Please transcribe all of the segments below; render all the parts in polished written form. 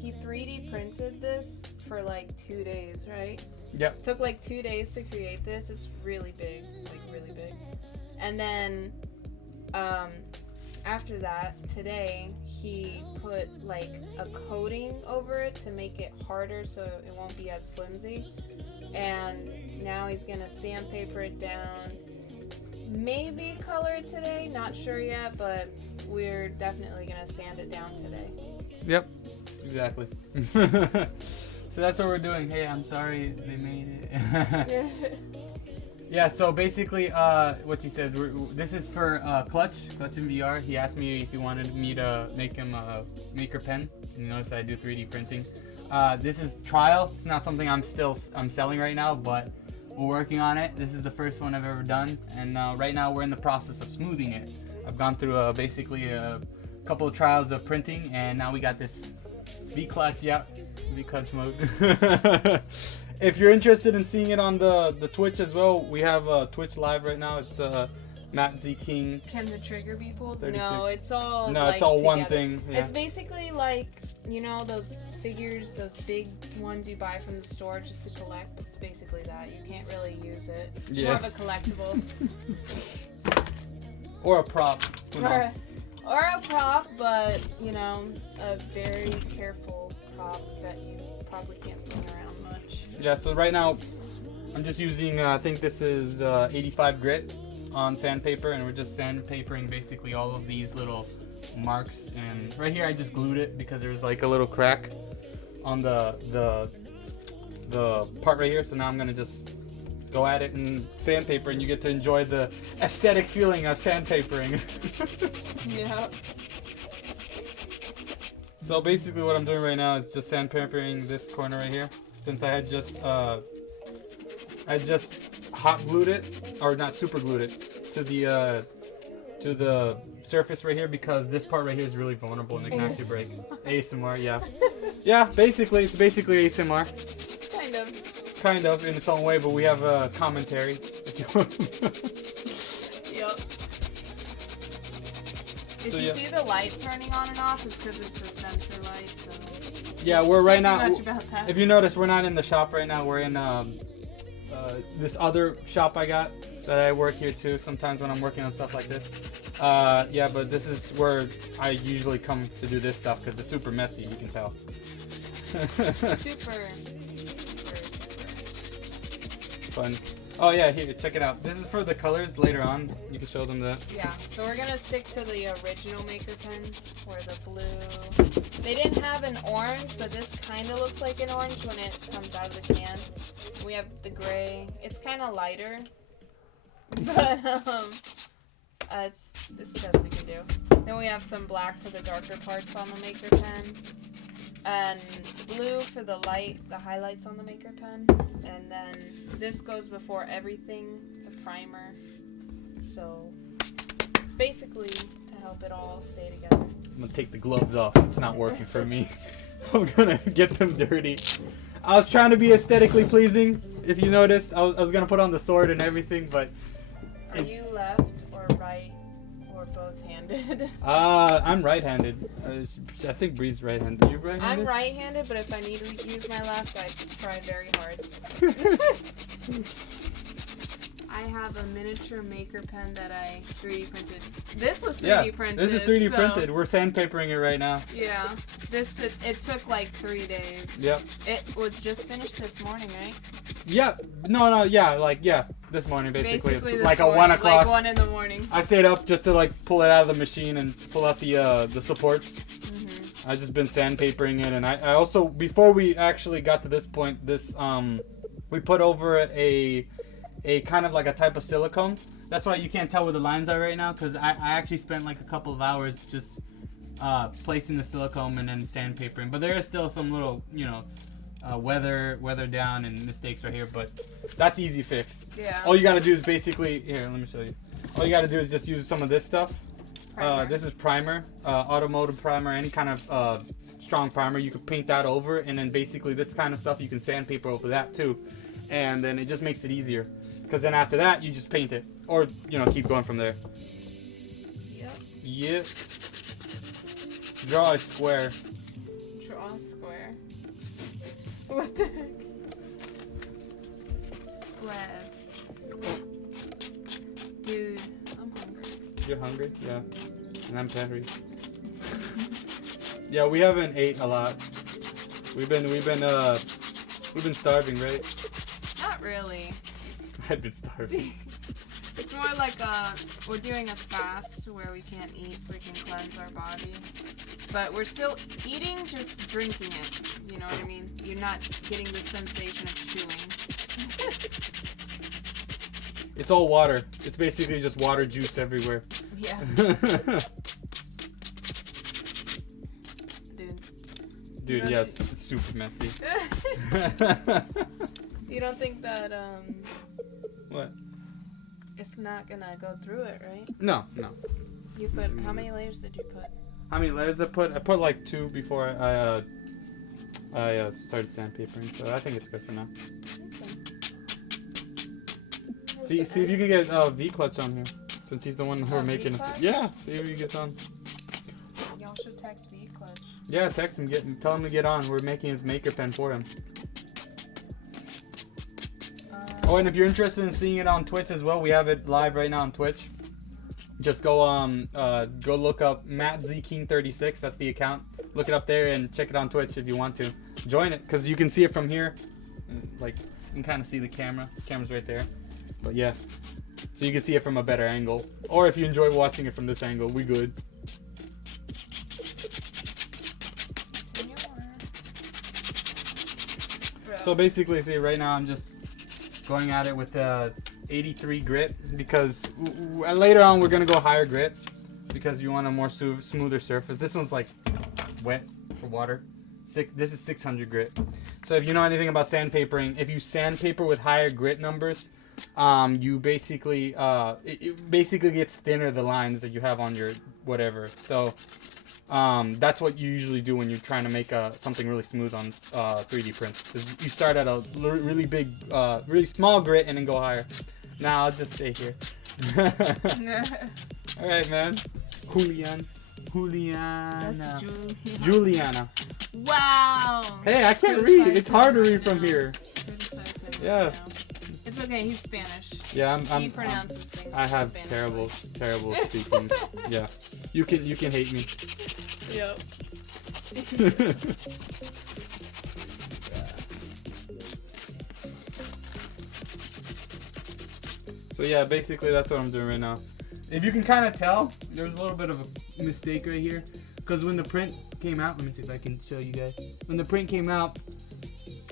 He 3D printed this for like 2 days, right? Yep. Took like 2 days to create this. It's really big, like really big. And then after that, today he put like a coating over it to make it harder so it won't be as flimsy. And now he's gonna sandpaper it down. Maybe color it today, not sure yet, but we're definitely gonna sand it down today. Yep. Exactly. So that's what we're doing. Hey, I'm sorry they made it. Yeah, so basically what he says, this is for Clutch in VR. He asked me if he wanted me to make him a maker pen. You notice I do 3D printing. This is trial. It's not something I'm selling right now, but we're working on it. This is the first one I've ever done, and right now we're in the process of smoothing it. I've gone through basically a couple of trials of printing, and now we got this V-Clutch, yeah, V-Clutch mode. If you're interested in seeing it on the Twitch as well, we have Twitch live right now. It's Matt Z King. Can the trigger be pulled? 36. No, it's all No, like, it's all together. one thing. Yeah. It's basically like, you know, those figures, those big ones you buy from the store just to collect. It's basically that. You can't really use it. It's more of a collectible. Or a prop. Or a prop, but, you know, a very careful prop that you probably can't swing around much. Yeah, so right now I'm just using, I think this is 85 grit on sandpaper, and we're just sandpapering basically all of these little marks. And right here I just glued it because there's like a little crack on the part right here. So now I'm gonna just go at it and sandpaper, and you get to enjoy the aesthetic feeling of sandpapering. Yeah. So basically what I'm doing right now is just sandpapering this corner right here. Since I had just hot glued it, or not super glued it, to the surface right here, because this part right here is really vulnerable and it can actually break. ASMR, yeah. Yeah, basically, it's basically ASMR. Kind of in its own way, but we have a commentary. Yep. If you see the light turning on and off, it's because it's the sensor light. So yeah, we're right now. much about that. If you notice, we're not in the shop right now. We're in this other shop I got that I work here too. Sometimes when I'm working on stuff like this. Yeah, but this is where I usually come to do this stuff because it's super messy. You can tell. Super. Fun. Oh yeah, here, check it out. This is for the colors later on. You can show them that. Yeah, so we're gonna stick to the original maker pen, or the blue. They didn't have an orange, but this kind of looks like an orange when it comes out of the can. We have the gray. It's kind of lighter, but it's the best we can do. Then we have some black for the darker parts on the maker pen, and blue for the highlights on the maker pen. And then this goes before everything. It's a primer. So it's basically to help it all stay together. I'm gonna take the gloves off. It's not working for me. I'm gonna get them dirty. I was trying to be aesthetically pleasing. If you noticed, I was gonna put on the sword and everything, but. Are you left or right or both-handed? I'm right-handed. I think Bree's right-handed. You right-handed? I'm right-handed, but if I need to use my left, I try very hard. I have a miniature maker pen that I 3D printed. This was 3D printed. This is 3D so, printed. We're sandpapering it right now. Yeah. It took like 3 days. Yep. It was just finished this morning, right? Yeah. This morning basically. Basically this like morning, at 1 o'clock. Like 1 in the morning. I stayed up just to like pull it out of the machine and pull out the supports. Mm-hmm. I just been sandpapering it, and I also, before we actually got to this point, we put over a kind of like a type of silicone. That's why you can't tell where the lines are right now, because I actually spent like a couple of hours just placing the silicone and then sandpapering. But there is still some little, weather down and mistakes right here, but that's easy fix. Yeah. All you gotta do is basically, here, let me show you. All you gotta do is just use some of this stuff. This is primer, automotive primer, any kind of strong primer. You can paint that over, and then basically this kind of stuff you can sandpaper over that too, and then it just makes it easier. Because then after that you just paint it, or keep going from there. Yep. Yep. Draw a square. Draw a square. What the heck? Squares. Dude, I'm hungry. You're hungry? Yeah. And I'm hungry. Yeah, we haven't ate a lot. We've been starving, right? Not really. I've been starving. It's more like we're doing a fast where we can't eat so we can cleanse our body. But we're still eating, just drinking it. You know what I mean? You're not getting the sensation of chewing. It's all water. It's basically just water juice everywhere. Yeah. Dude, yeah, it's super messy. You don't think that What? it's not gonna go through it, right? No. You put how many layers did you put? How many layers I put? I put like 2 before I started sandpapering, so I think it's good for now. Okay. See if you can get V-Clutch on here, since he's the one who are making it. V-Clutch? Yeah, see if he gets on. Y'all should text V-Clutch. Yeah, text him, tell him to get on. We're making his maker pen for him. Oh, and if you're interested in seeing it on Twitch as well, we have it live right now on Twitch. Just go look up MattZKeen36. That's the account. Look it up there and check it on Twitch if you want to. Join it, because you can see it from here. Like, you can kind of see the camera. The camera's right there. But yeah, so you can see it from a better angle. Or if you enjoy watching it from this angle, we good. So basically, see, right now I'm just going at it with 83 grit, because later on we're gonna go higher grit because you want a more smoother surface. This one's like wet for water. This is 600 grit. So if you know anything about sandpapering, if you sandpaper with higher grit numbers, you basically it basically gets thinner, the lines that you have on your whatever. So that's what you usually do when you're trying to make something really smooth on 3D prints. You start at a really big, really small grit and then go higher. Now I'll just stay here. All right, man. Juliana. That's Juliana. Wow. Hey, I can't read. It's hard to read from here. Yeah. It's okay. He's Spanish. Yeah, He pronounces things. I have Spanish terrible speaking. Yeah. You can hate me. Yep. So yeah, basically that's what I'm doing right now. If you can kind of tell, there's a little bit of a mistake right here, because when the print came out, let me see if I can show you guys. When the print came out,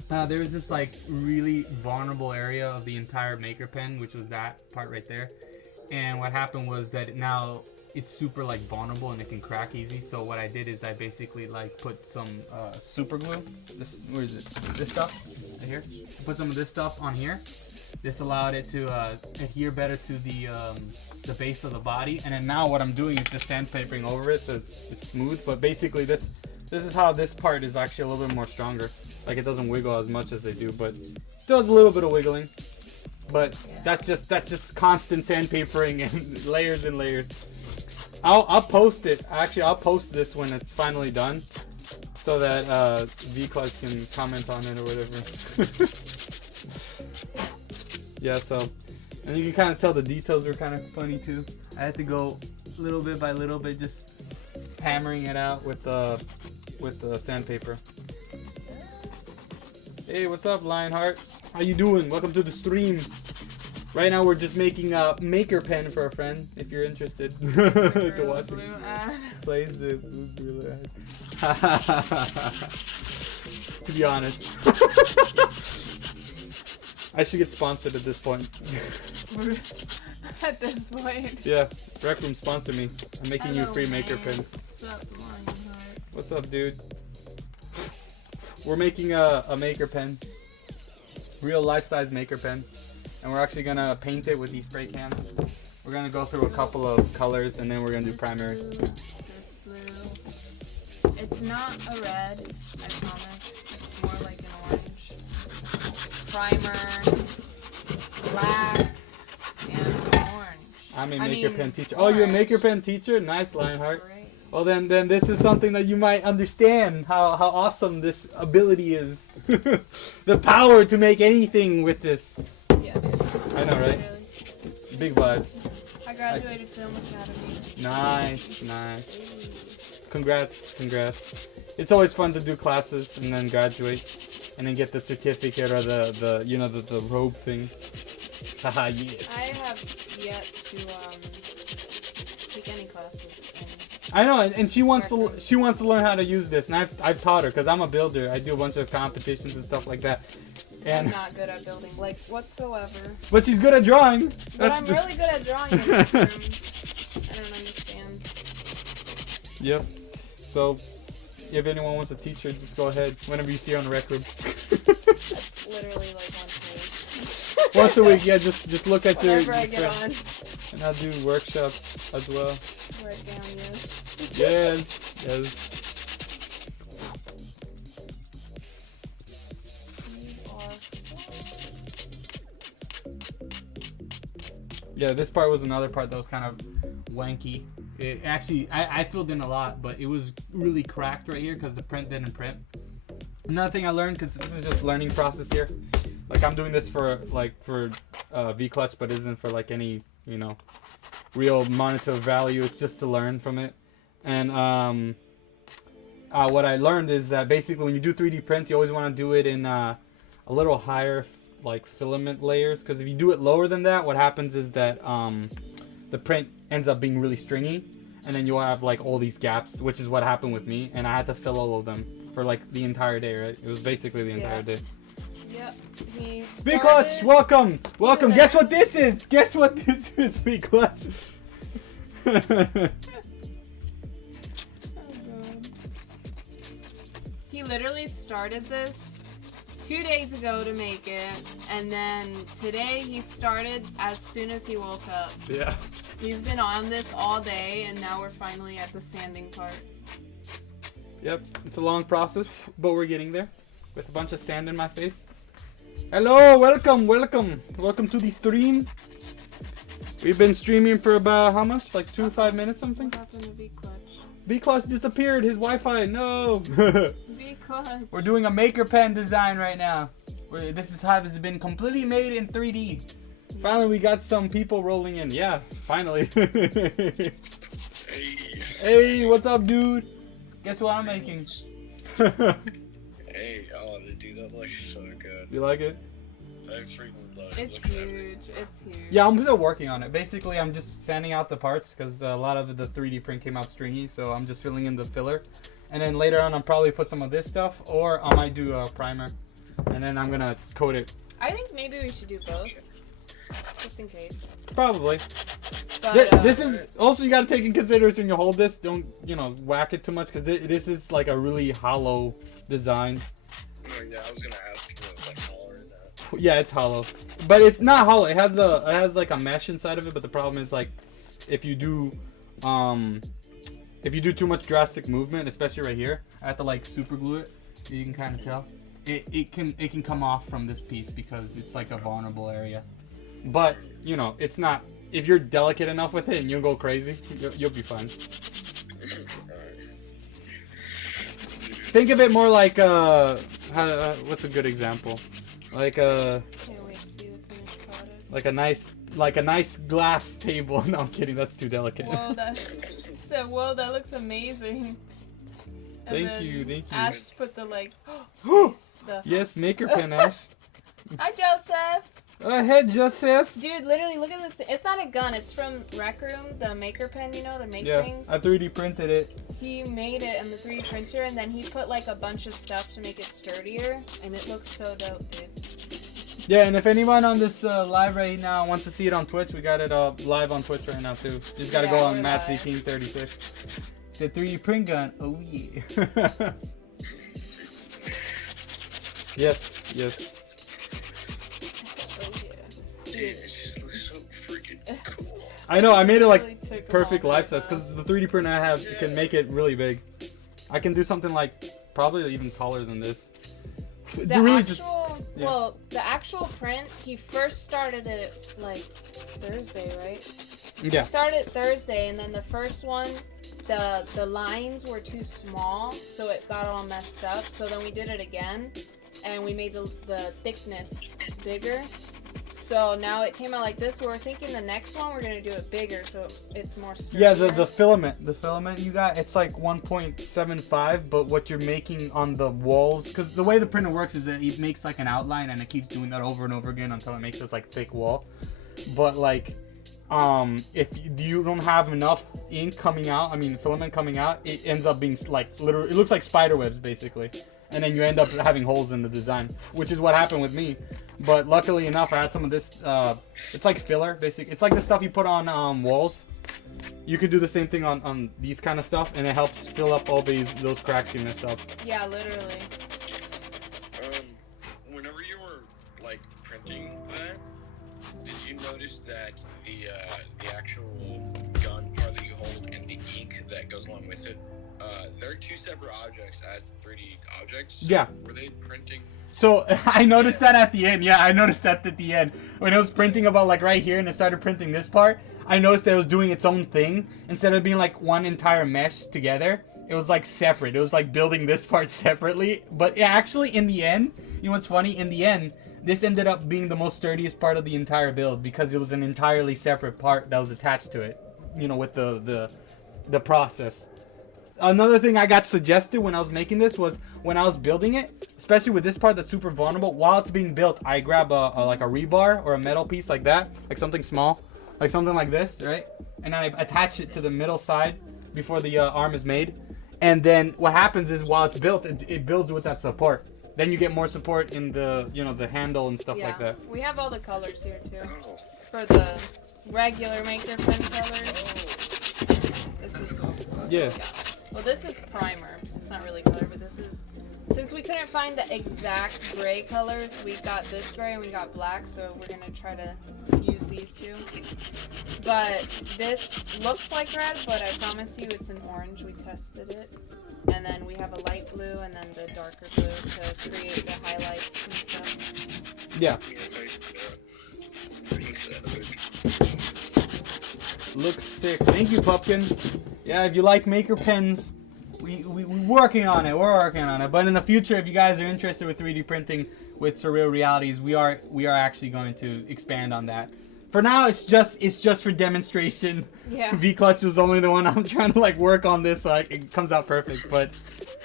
there was this like really vulnerable area of the entire maker pen, which was that part right there. And what happened was that now it's super like vulnerable and it can crack easy. So what I did is I basically like put some super glue. Where is it? This stuff right here. I put some of this stuff on here. This allowed it to adhere better to the base of the body. And then now what I'm doing is just sandpapering over it so it's smooth. But basically this is how this part is actually a little bit more stronger. Like it doesn't wiggle as much as they do, but still has a little bit of wiggling. But yeah, that's just constant sandpapering and layers and layers. I'll post it. Actually, I'll post this when it's finally done, so that V-Clutch can comment on it or whatever. Yeah. So And you can kind of tell the details were kind of funny too. I had to go little bit by little bit, just hammering it out with the sandpaper. Hey, what's up, Lionheart? How you doing? Welcome to the stream. Right now we're just making a maker pen for a friend, if you're interested to watch Blue it. ad. Plays the blue ad. To be honest. I should get sponsored at this point. At this point. Yeah, Rec Room sponsor me. I'm making you a free maker pen. What's up, Lionheart? What's up, dude? We're making a maker pen. Real life-size maker pen. And we're actually gonna paint it with these spray cans. We're gonna go through a couple of colors and then we're gonna do primary. This blue. It's not a red, I promise. It's more like an orange. Primer, black, and orange. I'm a maker pen teacher. Oh, orange. you're a maker pen teacher? Nice, Lionheart. Great. Well, then this is something that you might understand how awesome this ability is. The power to make anything with this. Yeah, dude. I know, right? Really. Big vibes. I graduated Film Academy. Nice, nice. Congrats. It's always fun to do classes and then graduate and then get the certificate or the robe thing. Haha, yes. I have yet to take any classes. I know, and she wants to learn how to use this, and I've taught her because I'm a builder. I do a bunch of competitions and stuff like that. And I'm not good at building, like, whatsoever. But she's good at drawing. But I'm really good at drawing in this room. I don't understand. Yep. So, if anyone wants to teach her, just go ahead. Whenever you see her on the Rec Room. That's literally like once a week. Once a week, yeah. Just look at Whenever your I get friend. on. And I'll do workshops as well. Write down yes. Yes. Yeah, this part was another part that was kind of wanky. It actually, I filled in a lot, but it was really cracked right here because the print didn't print. Another thing I learned, because this is just learning process here. Like I'm doing this for V-Clutch, but isn't for like any, real monetary value. It's just to learn from it. And what I learned is that basically when you do 3D prints, you always want to do it in a little higher like filament layers, because if you do it lower than that, what happens is that the print ends up being really stringy, and then you'll have like all these gaps, which is what happened with me, and I had to fill all of them for like the entire day, right? It was basically the entire day. Yep. V-Clutch, welcome. Guess what this is? V-Clutch. Oh, God. He literally started this 2 days ago to make it, and then today he started as soon as he woke up. Yeah. He's been on this all day, and now we're finally at the sanding part. Yep, it's a long process, but we're getting there with a bunch of sand in my face. Hello, welcome to the stream. We've been streaming for about how much? Like 5 minutes, something? What happened to V-Clutch? V-Clutch disappeared. His Wi-Fi. No. V-Clutch. We're doing a maker pen design right now. This has been completely made in 3D. Finally, we got some people rolling in. Yeah, finally. Hey, what's up, dude? Guess what I'm making? Hey, dude, that looks so good. You like it? I freaking love it. It's huge. It's huge. Yeah, I'm still working on it. Basically, I'm just sanding out the parts because a lot of the 3D print came out stringy, so I'm just filling in the filler. And then later on, I'll probably put some of this stuff, or I might do a primer, and then I'm gonna coat it. I think maybe we should do both, just in case. Probably. But, this is also, you gotta take in consideration when you hold this. Don't whack it too much because this is like a really hollow design. Yeah, I was gonna ask you what hollow is that. Yeah, it's hollow, but it's not hollow. It has like a mesh inside of it. But the problem is like if you do too much drastic movement, especially right here, I have to like super glue it. You can kind of tell it can come off from this piece because it's like a vulnerable area. But it's not. If you're delicate enough with it and you'll go crazy, you'll be fine. Think of it more like what's a good example? Like can't wait to see the finished product. like a nice like a nice glass table. No, I'm kidding. That's too delicate. Whoa, that looks amazing. And Thank you. Ash put the like. Yes, maker pen, Ash. Hi, Joseph. Hey, Joseph. Dude, literally, look at this. It's not a gun. It's from Rec Room, the maker pen. You know, they make Yeah, things. I 3D printed it. He made it in the 3D printer, and then he put like a bunch of stuff to make it sturdier, and it looks so dope, dude. Yeah, and if anyone on this live right now wants to see it on Twitch, we got it live on Twitch right now too. Just gotta Yeah, go on we're Matt's live. 1836. It's a 3D print gun. Oh yeah. Yes. Oh yeah. Dude, It just looks so freaking cool. I know. I made it like really took a perfect long life time size because the 3D printer I have can make it really big. I can do something like probably even taller than this. The actual print, he first started it like Thursday, right? Yeah. Started Thursday, and then the first one, the lines were too small, so it got all messed up. So then we did it again, and we made the thickness bigger. So now it came out like this. We're thinking the next one we're gonna do it bigger, so it's more sturdier. Yeah, the filament you got, it's like 1.75, but what you're making on the walls, because the way the printer works is that it makes like an outline and it keeps doing that over and over again until it makes this like thick wall. But like, if you don't have enough ink coming out, filament coming out, it ends up being like literally, it looks like spider webs basically. And then you end up having holes in the design, which is what happened with me. But luckily enough, I had some of this. It's like filler, basically. It's like the stuff you put on walls. You could do the same thing on these kind of stuff, and it helps fill up all those cracks you messed up. Yeah, literally. Whenever you were like printing that, did you notice that the actual gun part that you hold and the ink that goes along with it, they're two separate objects as 3D objects? Yeah. Were they printing? So I noticed that at the end. Yeah, I noticed that at the end. When it was printing about like right here and it started printing this part, I noticed that it was doing its own thing. Instead of being like one entire mesh together, it was like separate. It was like building this part separately. But yeah, actually in the end, you know what's funny? In the end, this ended up being the most sturdiest part of the entire build because it was an entirely separate part that was attached to it. You know, with the process. Another thing I got suggested when I was making this was when I was building it, especially with this part that's super vulnerable, while it's being built, I grab like a rebar or a metal piece like that, like something small, like something like this, right? And I attach it to the middle side before the arm is made. And then what happens is while it's built, it builds with that support. Then you get more support in the, you know, the handle and stuff like that. We have all the colors here too. Oh, For the regular maker pen colors. This is cool. Yeah. Well, this is primer. It's not really color, but this is... Since we couldn't find the exact gray colors, we got this gray and we got black, so we're going to try to use these two. But this looks like red, but I promise you it's an orange. We tested it. And then we have a light blue and then the darker blue to create the highlights and stuff. Yeah. Looks sick. Thank you, Pumpkin. Yeah, if you like maker pens, we're working on it. We're working on it. But in the future, if you guys are interested with 3D printing with Surreal Realities, we are actually going to expand on that. For now, it's just for demonstration. Yeah. V-Clutch is only the one I'm trying to like work on this so it comes out perfect. But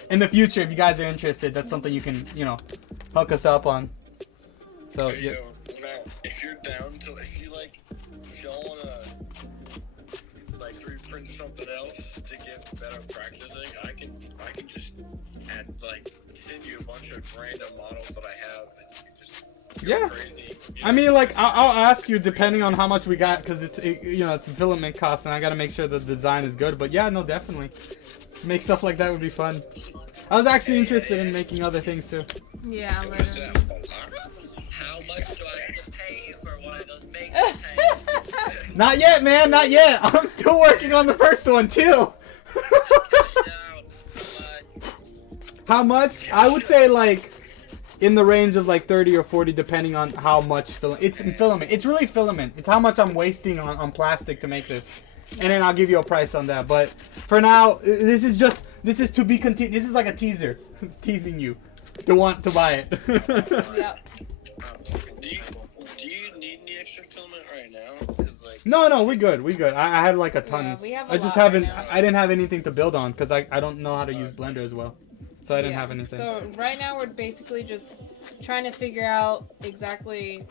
in the future, if you guys are interested, that's something you can, you know, hook us up on. So Hey, yeah. yo, Matt, if you're down to, if y'all wanna like reprint something else to get better practicing, I can just send you a bunch of random models that I have and you can just go Yeah. crazy. I mean, like, I'll ask you depending on how much we got, because it's a filament cost, and I gotta make sure the design is good. But yeah, no, definitely, make stuff like that would be fun. I was actually interested in making other things too. Yeah, Hey, what's literally. that? How much do I have to pay you for one of those maker pens? Not yet, man, not yet. I'm still working on the first one. Chill. How much? I would say like in the range of like 30 or 40, depending on how much filament. It's filament. It's really filament. It's how much I'm wasting on plastic to make this. And then I'll give you a price on that. But for now, this is to be continued. This is like a teaser. It's teasing you to want to buy it. Yep. Do you need any extra filament right now? No, we good. I had like a ton. Yeah, we have a I just lot right haven't. now. I didn't have anything to build on because I don't know how to use Blender as well, so I didn't Yeah. have anything. So right now we're basically just trying to figure out exactly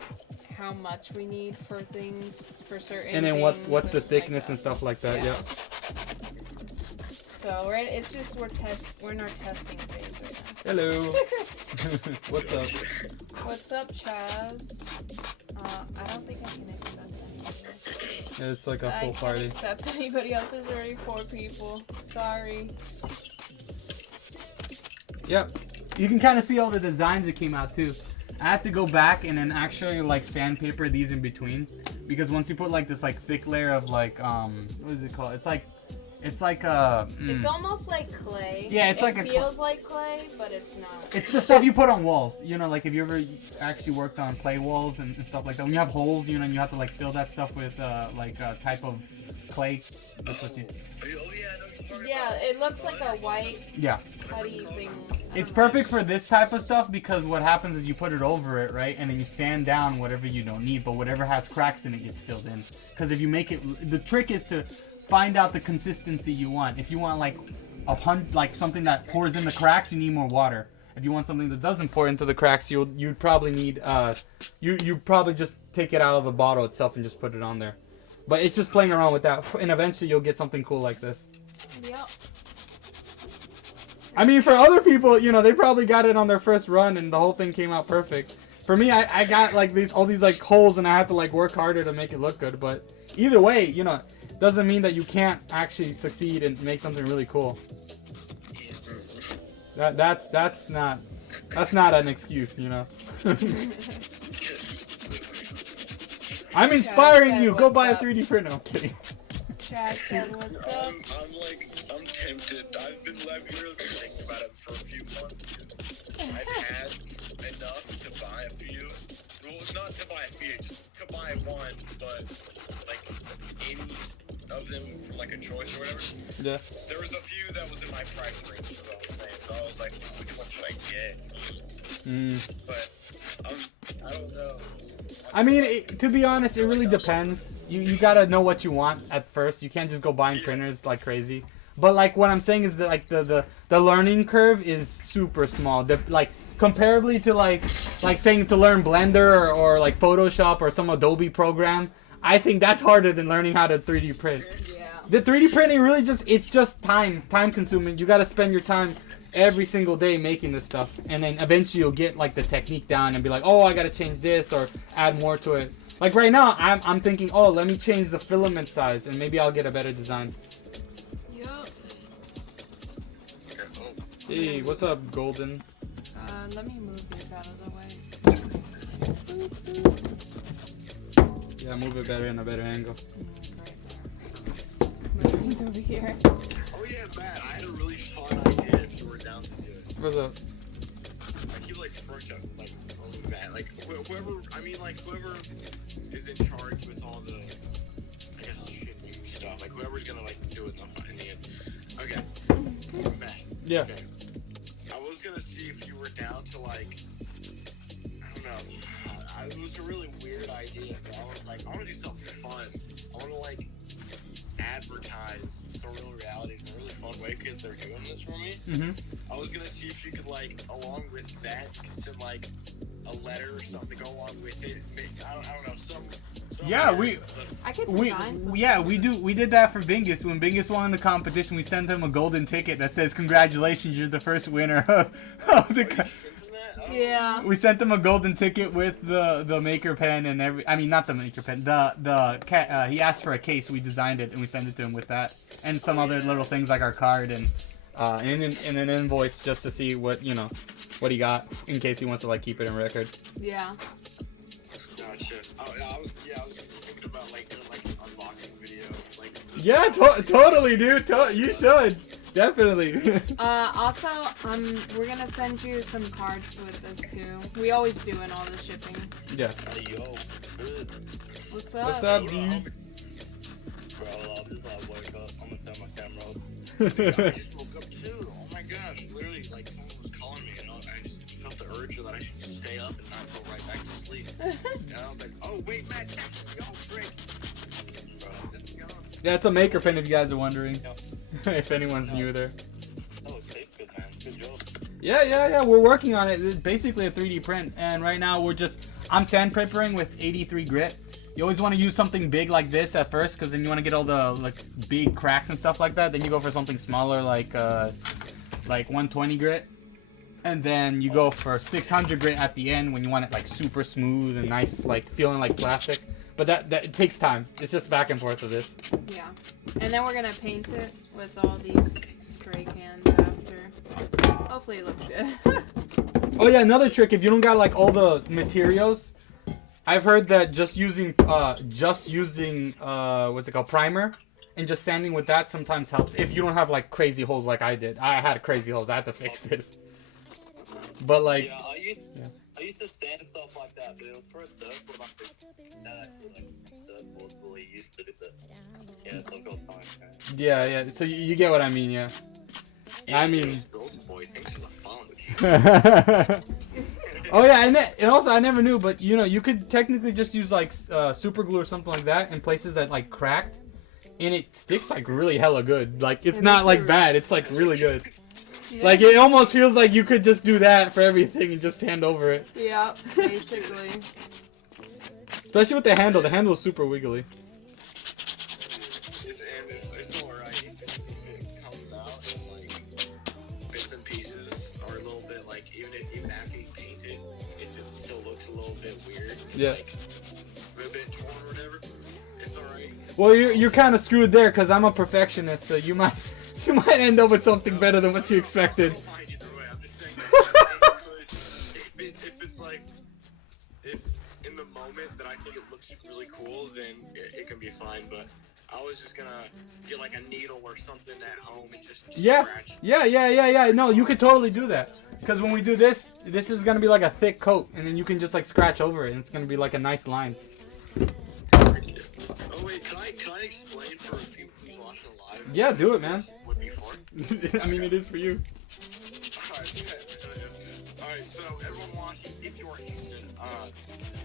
how much we need for things, for certain And then things what's the and thickness like and stuff like that. Yeah. Yeah. So we're in our testing phase right now. Hello. What's up? What's up, Chaz? I don't think I can accept anybody. It's like a I full can't party. accept anybody else. There's already 4 people. Sorry. Yep. You can kind of see all the designs that came out too. I have to go back and then actually like sandpaper these in between because once you put like this like thick layer of like what is it called? It's like It's almost like clay. Yeah, it's like a It feels like clay, but it's not. it's the stuff you put on walls. You know, like if you ever actually worked on clay walls and stuff like that. When you have holes, you know, and you have to like fill that stuff with like a type of clay. That's what you. Oh yeah, I know you're talking Yeah, about. it looks like a white Yeah. putty thing. I It's don't know. perfect for this type of stuff because what happens is you put it over it, right? And then you sand down whatever you don't need, but whatever has cracks in it gets filled in. Because if you make it, the trick is to find out the consistency you want. If you want like like something that pours in the cracks, you need more water. If you want something that doesn't pour into the cracks, you'd probably need you probably just take it out of the bottle itself and just put it on there. But it's just playing around with that, and eventually you'll get something cool like this. Yep. I mean, for other people, you know, they probably got it on their first run and the whole thing came out perfect. For me, I got like all these like holes and I have to like work harder to make it look good. But either way, you know, doesn't mean that you can't actually succeed and make something really cool. That's not an excuse, you know. I'm inspiring you. Go buy a 3D printer. I'm kidding. Chad said, "What's up?" I'm tempted. I've been really thinking about it for a few months. I've had enough to buy a few. Well, not to buy a few, just to buy one, but like any of them for like a choice or whatever. Yeah. There was a few that was in my price range, is what I was saying. So I was like, which one should I get? But I don't know. I mean, to be honest, it really depends. You gotta know what you want at first. You can't just go buying printers like crazy. But like what I'm saying is that like the learning curve is super small. Like comparably to like saying to learn Blender or like Photoshop or some Adobe program, I think that's harder than learning how to 3D print. Yeah. The 3D printing really it's just time consuming. You gotta spend your time every single day making this stuff, and then eventually you'll get like the technique down and be like, oh, I gotta change this or add more to it. Like right now, I'm thinking, oh, let me change the filament size and maybe I'll get a better design. Yup. Hey, what's up, Golden? Let me move these out of the way. Yeah, move it better in a better angle. Move these over here. Oh yeah, Matt, I had a really fun idea if you were down to do it. What's up? Like you like first up, like oh Matt, like whoever is in charge with all the I guess shipping stuff, like whoever's gonna like do it in the end. Okay. Matt. Yeah. Okay. I was gonna see if you were down to like I don't know. It was a really weird idea, but I was like, I wanna do something fun. I wanna like advertise surreal reality in a really fun way because they're doing this for me. Mm-hmm. I was gonna see if you could like, along with that, send like a letter or something to go along with it. Make, I don't know, some Yeah, weird- I could We design something. yeah we did that for Bingus. When Bingus won the competition, we sent him a golden ticket that says congratulations, you're the first winner of the. Are you sending that? Yeah. We sent him a golden ticket with the maker pen and I mean not the maker pen, he asked for a case, we designed it and we sent it to him with that and some other little things like our card and an invoice just to see what what he got in case he wants to like keep it in record. Yeah. Gotcha. Oh, yeah, I was thinking about like doing like an unboxing video, like. Yeah, totally, dude. You should definitely. Also, we're gonna send you some cards with this too. We always do in all the shipping. Yeah. Yo, good. What's up? What's up, dude? Bro, I'll just like wake up. I'm gonna turn my camera off. I just woke up too. Oh my gosh, literally, like someone was calling me, and I just felt the urge that I should just stay up and not go right back to sleep. And I was like, oh wait, Matt, text me. Oh, great. Yeah, it's a maker pen if you guys are wondering. If anyone's new there. Oh, it tastes good, man. Good job. Yeah, we're working on it. It's basically a 3D print, and right now I'm sandpapering with 83 grit. You always want to use something big like this at first, because then you want to get all the like big cracks and stuff like that. Then you go for something smaller like 120 grit, and then you go for 600 grit at the end when you want it like super smooth and nice, like feeling like plastic. But that it takes time. It's just back and forth with this. Yeah. And then we're gonna paint it with all these spray cans after. Hopefully it looks good. Oh yeah, another trick, if you don't got like all the materials, I've heard that just using what's it called, primer, and just sanding with that sometimes helps if you don't have like crazy holes like I did. I had crazy holes. I had to fix this. But like, Yeah, I used to sand stuff like that, but it was for a surfboard. I think that like surfboards really used to do that. Yeah, so it goes fine. yeah. So you get what I mean, yeah. I mean. Golden boy, thanks for the phone with you. Oh yeah, and also I never knew, but you know, you could technically just use like super glue or something like that in places that like cracked, and it sticks like really hella good. Like it's not like bad. It's like really good. Yeah. Like it almost feels like you could just do that for everything and just hand over it. Yeah, basically. Especially with the handle. The handle is super wiggly. It's alright. It comes out and like bits and pieces are a little bit like even after you paint it, it still looks a little bit weird. Yeah. Like a bit torn or whatever. It's alright. Well, you're kind of screwed there because I'm a perfectionist, so you might end up with something better than what you expected. I don't mind either way. I'm just saying that if it's like if in the moment that I think it looks really cool, then it can be fine. But I was just gonna get like a needle or something at home and just Yeah. scratch. Yeah. No, you could totally do that. Because when we do this is gonna be like a thick coat, and then you can just like scratch over it, and it's gonna be like a nice line. Oh wait, can I explain for people who's watching live? Yeah, do it, man. Would be for. I mean, it is for you. Alright, so everyone watching, if you're Houston,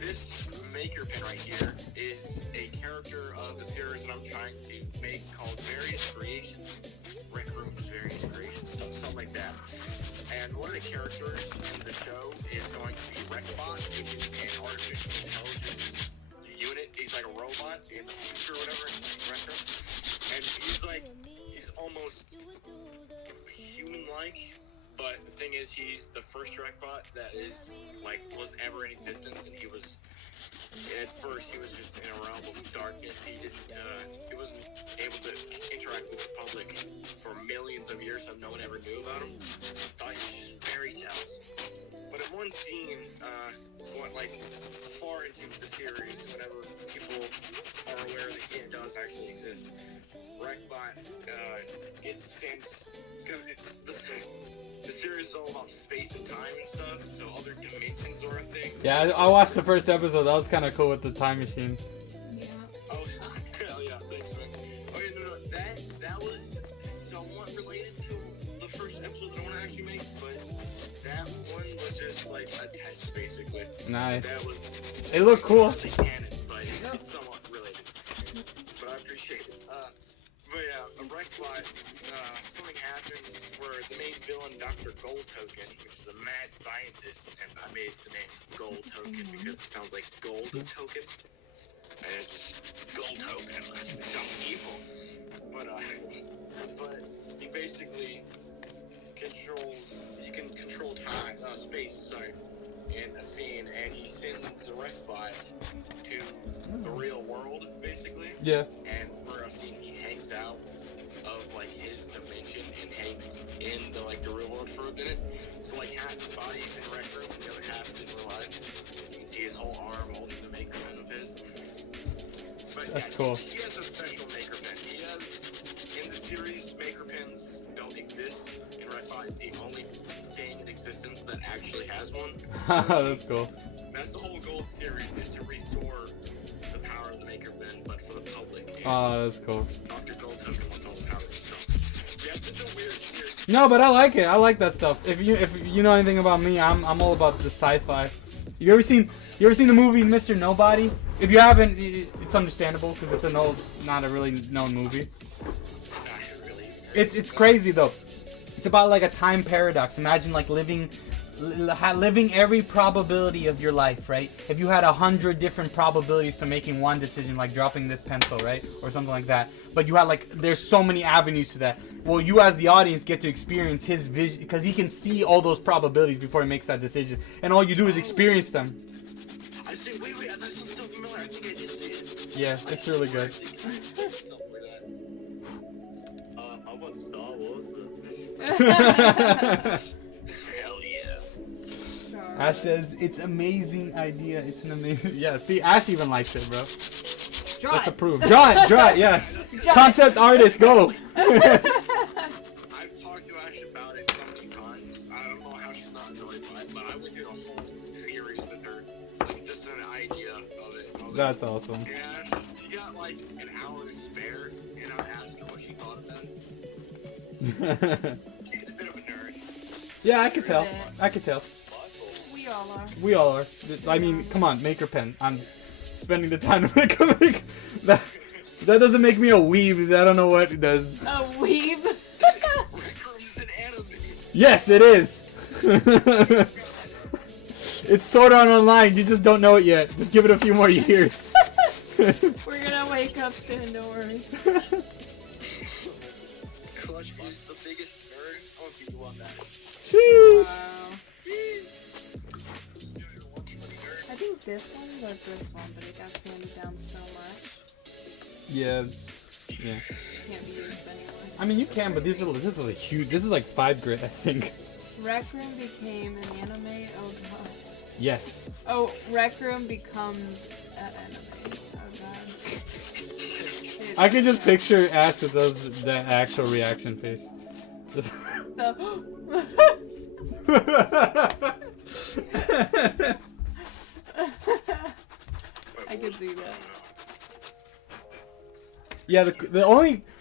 this maker pen right here is a character of a series that I'm trying to make called Various Creations. Rec Room's Various Creations, something like that. And one of the characters in the show is going to be Recbot, which is an artificial intelligence unit. He's like a robot in the future or whatever, Rec Room. And he's almost human-like, but the thing is, he's the first Recbot that was ever in existence, and at first he was just in a realm of darkness. He wasn't able to interact with the public for millions of years, so no one ever knew about him. Thought he was just fairy tales. But in one scene, far into the series, whenever people are aware that he does actually exist, Recbot gets sent, because the series is all about space and time and stuff, so other dimensions are a thing. Yeah, I watched the first episode. That was kind of cool with the time machine. Yeah. Oh, hell yeah, thanks, man. Okay, no, that was somewhat related to the first episode that I want to actually make, but that one was just like a test, basically. Nice. That was. It looked cool. It's canon, but it's somewhat related. But I appreciate it. But yeah, a Recbot, something happened where the main villain, Dr. Gold Token, which is a mad scientist, and I made the name Gold Token because it sounds like gold token. And it's just Gold Token, it sounds evil. But he basically you can control time, space, in a scene, and he sends the Recbot to the real world, basically. Yeah. And for a scene, he hangs out of his dimension and hangs in the real world for a minute. So half his body is in Rec Room, and the other half is in real life. You can see his whole arm holding the maker pen of his. But That's yeah, cool. He has a special maker pen. In the series, maker pens don't exist in Recbot. It's the only thing in existence that actually has one. That's cool. That's the whole goal of the series, is to restore the power of the maker pen, but for the public. And Oh, that's cool. Dr. Gold Token wants all the power. So, yeah, it's such a weird series. No, but I like it. I like that stuff. If you know anything about me, I'm all about the sci-fi. You ever seen the movie Mr. Nobody? If you haven't, it's understandable because it's not a really known movie. Not really. It's crazy though. It's about like a time paradox. Imagine like living every probability of your life, right? If you had 100 different probabilities to making one decision, like dropping this pencil, right, or something like that, but you had like there's so many avenues to that. Well, you as the audience get to experience his vision because he can see all those probabilities before he makes that decision, and all you do is experience them. I say, wait, that sounds so familiar. I think I did see it. Yeah, it's really good. How about Star Wars? Hell yeah. Ash says it's amazing idea. It's an amazing. Yeah, see, Ash even likes it, bro. Draw Let's it. approve. Draw it, yeah. Draw Concept artist, go. I've talked to Ash about it so many times. I don't know how she's not annoyed by it, but I went through a whole series with her. Like, just an idea of it. I was That's awesome. like, yeah, she got like an hour to spare, and I asked her what she thought of that. She's a bit of a nerd. Yeah, I could tell. I could tell. We all are. We all are. I mean, come on, make her pen. I'm spending the time to make her make. That doesn't make me a weeb. I don't know what it does. A weeb. Rec Room's an anime. Yes, it is. It's Sword Art Online. You just don't know it yet. Just give it a few more years. We're gonna wake up soon, don't worry. Clutch is the biggest nerd. I want people on that. Sheesh. Wow. I think this one was this one, but it got sanded down so much. Yeah. Can't be used anymore. I mean, you can, but this is a huge. This is like 5 grit, I think. Rec Room became an anime. Oh god. Yes. Oh, Rec Room becomes an anime. Oh god. Dude, I can just picture Ash with that actual reaction face. Just- I can see that. Yeah, the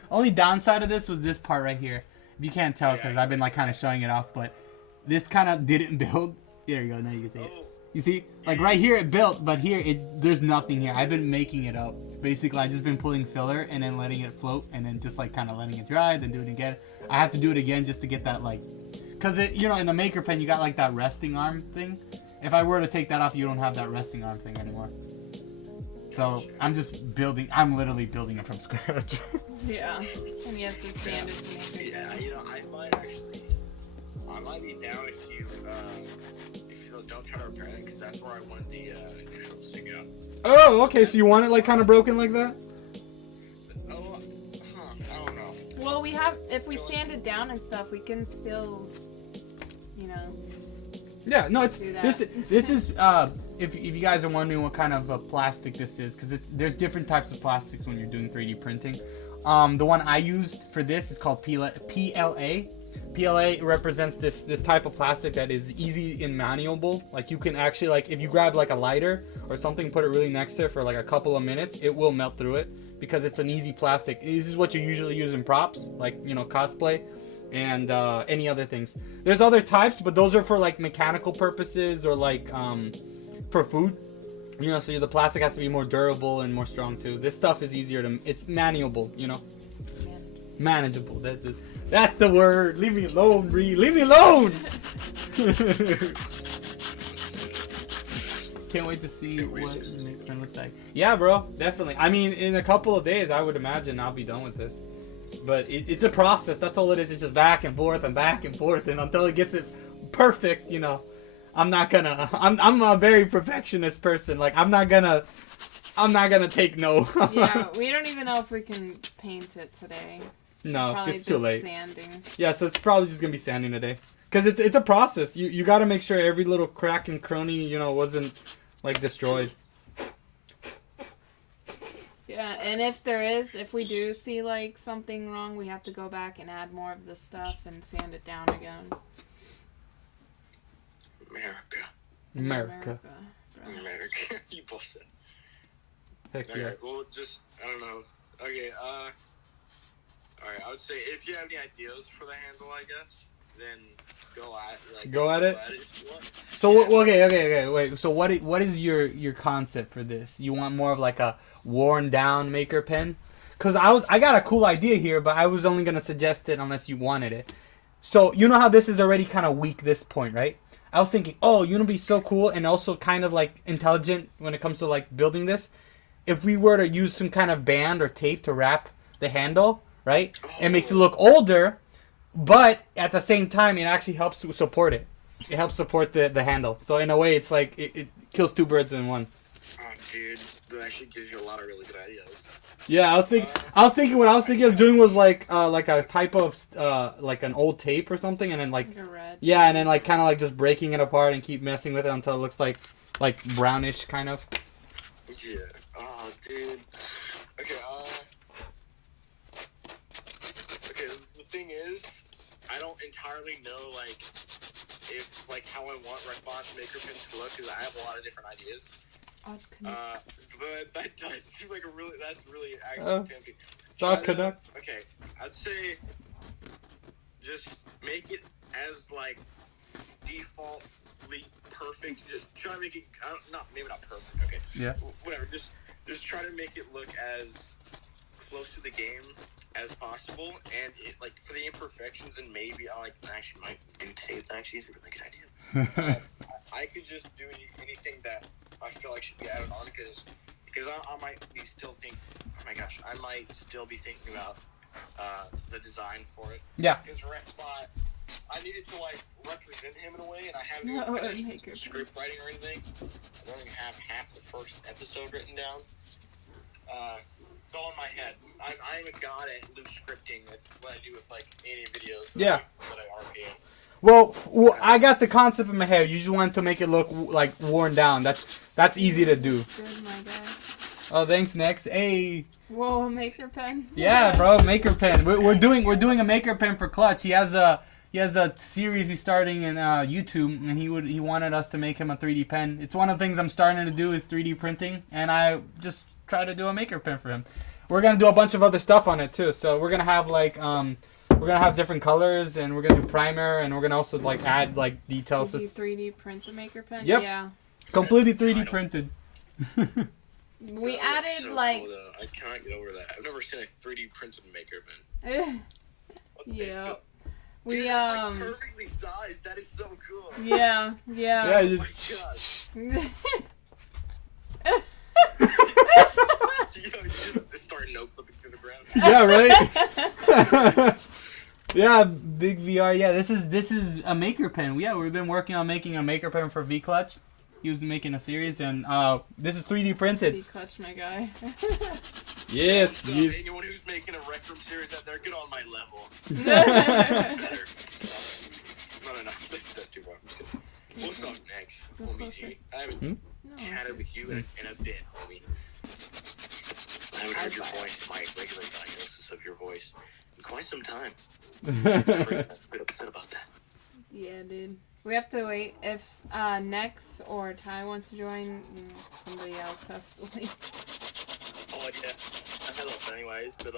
only downside of this was this part right here. You can't tell because I've been like kind of showing it off, but this kind of didn't build. There you go. Now you can see it. You see, like right here it built, but here there's nothing here. I've been making it up. Basically, I've just been pulling filler and then letting it float, and then just like kind of letting it dry, then do it again. I have to do it again just to get that like, cause in the maker pen you got like that resting arm thing. If I were to take that off, you don't have that resting arm thing anymore. So I'm just building. I'm literally building it from scratch. Yeah. And he has to sand it to make it. Yeah, I might be down if you don't try to repair it, because that's where I want the initial stick out. Oh, okay. So you want it like kind of broken like that? Oh, I don't know. Well, if we sand it down and stuff, we can still, Yeah. No, it's do that. this is if you guys are wondering what kind of plastic this is, because there's different types of plastics when you're doing 3D printing. The one I used for this is called PLA. PLA represents this type of plastic that is easy and malleable. Like you can actually, like, if you grab like a lighter or something, put it really next to it for like a couple of minutes, it will melt through it because it's an easy plastic. This is what you usually use in props, like cosplay and any other things. There's other types, but those are for like mechanical purposes or like for food. So the plastic has to be more durable and more strong too. This stuff is easier it's manageable, Manageable. That's the word. Leave me alone, Bree. Leave me alone! Can't wait to see what the next one looks like. Yeah, bro. Definitely. I mean, in a couple of days, I would imagine I'll be done with this. But it's a process. That's all it is. It's just back and forth. And until it gets it perfect, I'm not gonna. I'm a very perfectionist person. Like I'm not gonna take no. Yeah, we don't even know if we can paint it today. No, Probably it's too just late. Sanding. Yeah, so it's probably just gonna be sanding today. Cause it's a process. You gotta make sure every little crack and crony, wasn't like destroyed. Yeah, and if we do see like something wrong, we have to go back and add more of the stuff and sand it down again. America. Bro. You both said. Heck Okay, yeah. well, I don't know. Okay, alright, I would say if you have any ideas for the handle, I guess, then go at Go at it? if you want. So Yeah. okay, wait. So what is your concept for this? You want more of like a worn down maker pen? Cause I got a cool idea here, but I was only gonna suggest it unless you wanted it. So you know how this is already kind of weak this point, right? I was thinking, oh, you know, be so cool and also kind of like intelligent when it comes to like building this. If we were to use some kind of band or tape to wrap the handle, right? It makes it look older, but at the same time, it actually helps to support it. It helps support the handle. So in a way, it's like it kills two birds in one. Oh, dude, that actually gives you a lot of really good ideas. Yeah, I was thinking what I was thinking of doing was like a type of like an old tape or something, and then like Like a red. yeah, and then like kind of like just breaking it apart and keep messing with it until it looks like brownish kind of. Yeah. Oh, dude. Okay. Okay. The thing is, I don't entirely know like if like how I want response maker pins to look because I have a lot of different ideas. Odd connect. But that does seem like that's really actually tempting. Odd connect. Okay, I'd say just make it as like defaultly perfect. Just try to make it maybe not perfect. Okay. Yeah. Whatever. Just try to make it look as close to the game as possible, and it like for the imperfections and maybe I actually might do tape. Actually, is a really good idea. I could just do anything that I feel like should be added on because I might be still thinking. Oh my gosh, I might still be thinking about the design for it. Yeah. Because Rexbot, I needed to like represent him in a way, and I haven't No, even finished maker script writing or anything. I don't even have half the first episode written down. It's all in my head. I'm a god at loose scripting. That's what I do with like any videos. Yeah. That I RP. Well, I got the concept in my head. You just want to make it look like worn down. That's easy to do. Good, my guy. Oh, thanks, Nex. Hey. Whoa, a maker pen. Yeah, bro, maker pen. We're doing a maker pen for Clutch. He has a series he's starting in YouTube, and he wanted us to make him a 3D pen. It's one of the things I'm starting to do is 3D printing, and I just try to do a maker pen for him. We're gonna do a bunch of other stuff on it too. So we're gonna have like we're gonna have different colors, and we're gonna do primer, and we're gonna also like add like details. Did you 3D print the maker pen? Yep. Yeah. Completely 3D printed. We That looks added so like. cool, though. I cannot get over that. I've never seen a 3D printed maker pen. Yeah. Dude, We that's, like, perfectly sized. That is so cool. Yeah. Yeah, Oh just You just start no clipping through the ground. yeah, right. Yeah, big VR. Yeah, this is a maker pen. Yeah, we've been working on making a maker pen for V Clutch. He was making a series, and this is 3D printed. Be clutch, my guy. Yes, So yes. anyone who's making a Rec Room series out there, get on my level. No. Better. No. That's too far. What's up next? Go Homie closer. G? I haven't No, chatted with you in a bit, homie. I haven't heard your voice, my regular diagnosis of your voice, in quite some time. Pretty upset about that. Yeah, dude. We have to wait. If Nex or Ty wants to join, somebody else has to leave. Oh yeah, I head off anyways. But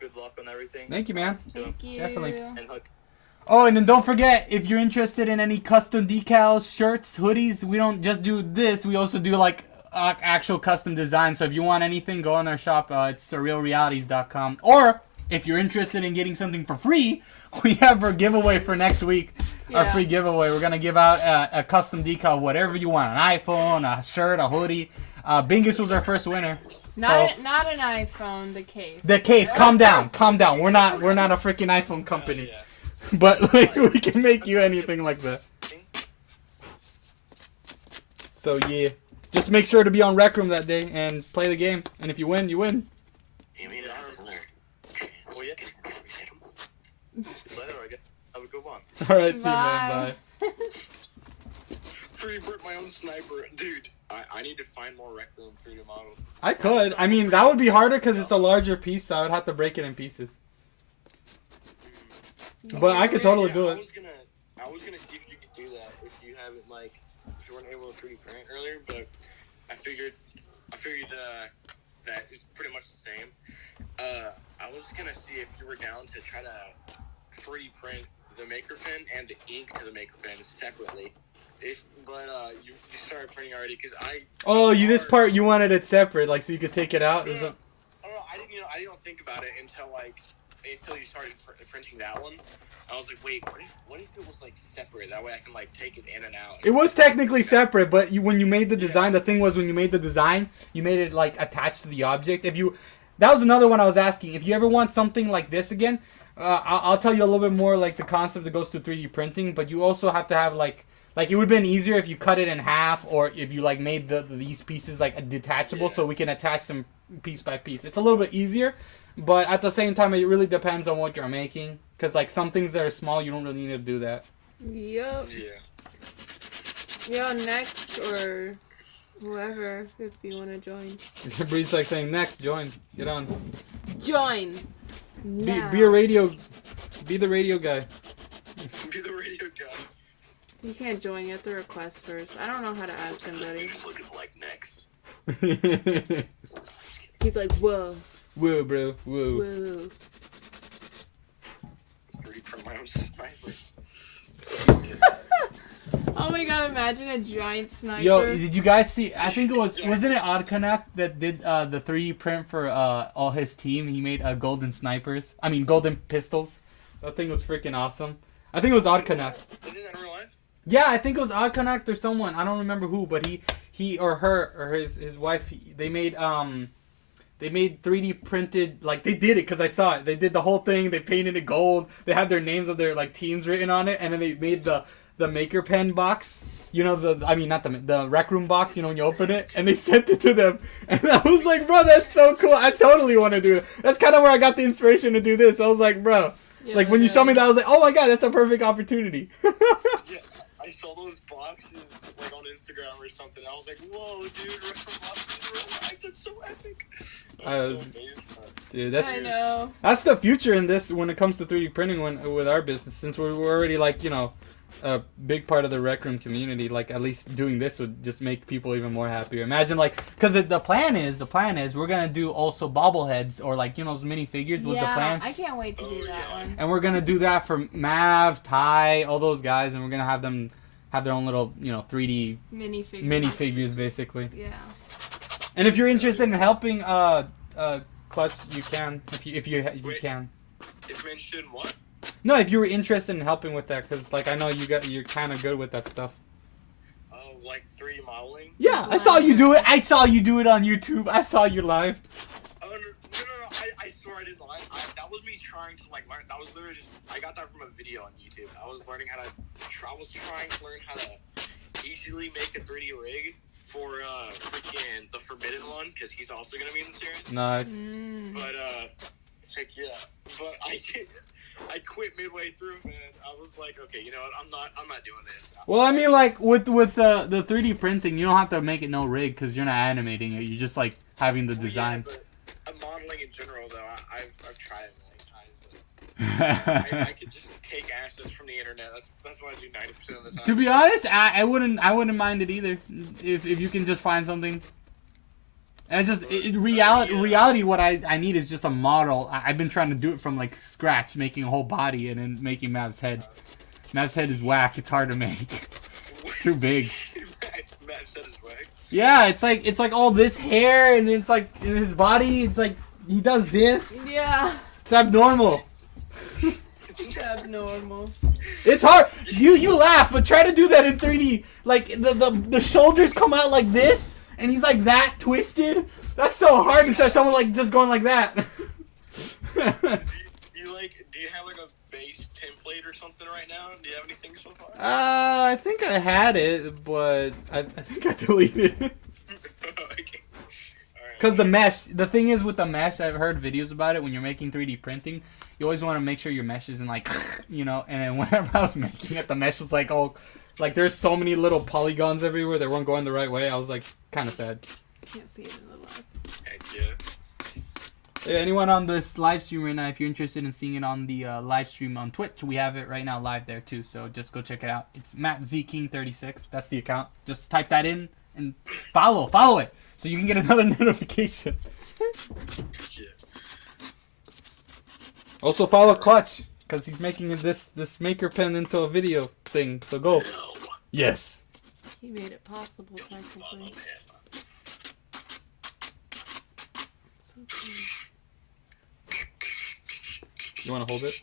good luck on everything. Thank you, man. Thank you. Definitely. And hug. Oh, and then don't forget, if you're interested in any custom decals, shirts, hoodies, we don't just do this. We also do like actual custom design. So if you want anything, go on our shop. It's surrealrealities.com. Or if you're interested in getting something for free, we have our giveaway for next week. Our Yeah. free giveaway. We're gonna give out a custom decal, whatever you want, an iPhone, a shirt, a hoodie. Bingus was our first winner. Not an iPhone. The case. The case. Calm down. Calm down. We're not a freaking iPhone company. Yeah. But like, we can make you anything like that. So yeah, just make sure to be on Rec Room that day and play the game. And if you win, you win. You mean another chance Oh, yeah. to get hit him? Later, I guess. Have a good one. All right, see you, Bye. man. Bye. Free Brit, my own sniper. Dude, I need to find more Rec Room 3D models. I could. I mean, that would be harder because it's a larger piece, so I would have to break it in pieces. But I could totally do it. I was gonna see if you could do that if you haven't if you weren't able to 3D print earlier, but I figured that it's pretty much the same. I was gonna see if you were down to try to 3D print the maker pen and the ink to the maker pen separately. You started printing already because Oh, this part you wanted it separate, like so you could take it out. Is it? I didn't think about it until you started printing that one. I was like, wait, what if it was like separate? That way I can like take it in and out. It was technically separate, but when you made the design, the thing was when you made the design, you made it like attached to the object. That was another one I was asking. If you ever want something like this again, I'll tell you a little bit more like the concept that goes through 3D printing. But you also have to have like it would have been easier if you cut it in half, or if you like made these pieces like detachable, so we can attach them piece by piece. It's a little bit easier, but at the same time, it really depends on what you're making. Because like some things that are small, you don't really need to do that. Yep. Yeah, next or whoever, if you want to join. Bree's like saying next, join, get on. Join. Now. Be a radio, be the radio guy. Be the radio guy. You can't join. You have to request first. I don't know how to add somebody. Just looking like next. He's like, whoa. Whoa, bro. Whoa. Whoa. 3D print my own sniper. Oh my god, imagine a giant sniper. Yo, did you guys see? I think it wasn't it Oddconnect that did the 3D print for all his team? He made golden snipers. I mean, golden pistols. That thing was freaking awesome. I think it was Oddconnect. Isn't that in real life? Yeah, I think it was Oddconnect or someone. I don't remember who, but he or her or his wife. They made 3D printed, like they did it because I saw it. They did the whole thing. They painted it gold. They had their names of their like teams written on it, and then they made the maker pen box. You know the rec room box. You know when you open it, and they sent it to them. And I was like, bro, that's so cool. I totally want to do it. That's kind of where I got the inspiration to do this. I was like, bro, Yeah, like when you showed me that, I was like, oh my god, that's a perfect opportunity. Yeah, I saw those boxes like on Instagram or something. I was like, whoa, dude, retro boxes in real life. That's so epic. I was so amazed. Dude, I know. that's the future in this when it comes to 3D printing with our business, since we're already like, you know, a big part of the rec room community. Like at least doing this would just make people even more happier. Imagine like, because the plan is we're gonna do also bobbleheads or like, you know, those mini figures was the plan. I can't wait to do that one. And we're gonna do that for Mav, Ty, all those guys, and we're gonna have them have their own little, you know, 3D mini figures basically. Yeah. And if you're interested in helping Clutch, you can if you can. It's mentioned what? No, if you were interested in helping with that, because like I know you're kind of good with that stuff. Oh, like 3D modeling? Yeah, I saw you do it. I saw you do it on YouTube. I saw you live. Oh no! I swear I didn't lie. That was me trying to like learn. That was literally just I got that from a video on YouTube. I was learning how to. I was trying to learn how to easily make a 3D rig for freaking the Forbidden one, because he's also gonna be in the series. Nice. But heck yeah. But I quit midway through, man. I was like, okay, you know what? I'm not doing this. Well, I mean, like with the 3D printing, you don't have to make it no rig because you're not animating it. You're just like having the design. Yeah, but modeling in general, though, I've tried it many times. But I could just take assets from the internet. That's what I do 90% of the time. To be honest, I wouldn't mind it either if you can just find something. And it's just reality. What I need is just a model. I've been trying to do it from like scratch, making a whole body and then making Mav's head. Mav's head is whack. It's hard to make. It's too big. Mav's head is whack. Yeah, it's like all this hair and it's like in his body. It's like he does this. Yeah. It's abnormal. It's abnormal. It's hard. You laugh, but try to do that in 3D. Like the shoulders come out like this. And he's like that twisted. That's so hard instead of someone like just going like that. Do you have like a base template or something right now? Do you have anything so far? I think I had it, but I think I deleted it. Okay. Because the mesh. The thing is with the mesh, I've heard videos about it. When you're making 3D printing, you always want to make sure your mesh isn't like, you know. And then whenever I was making it, the mesh was like all. Like, there's so many little polygons everywhere that weren't going the right way. I was, like, kind of sad. Can't see it in the live. Heck yeah. Yeah, anyone on this live stream right now, if you're interested in seeing it on the live stream on Twitch, we have it right now live there, too. So just go check it out. It's MattZKing36. That's the account. Just type that in and follow it so you can get another notification. Yeah. Also, follow Clutch. Because he's making this maker pen into a video thing. So go. No. Yes. He made it possible, technically. So cool. You want to hold it?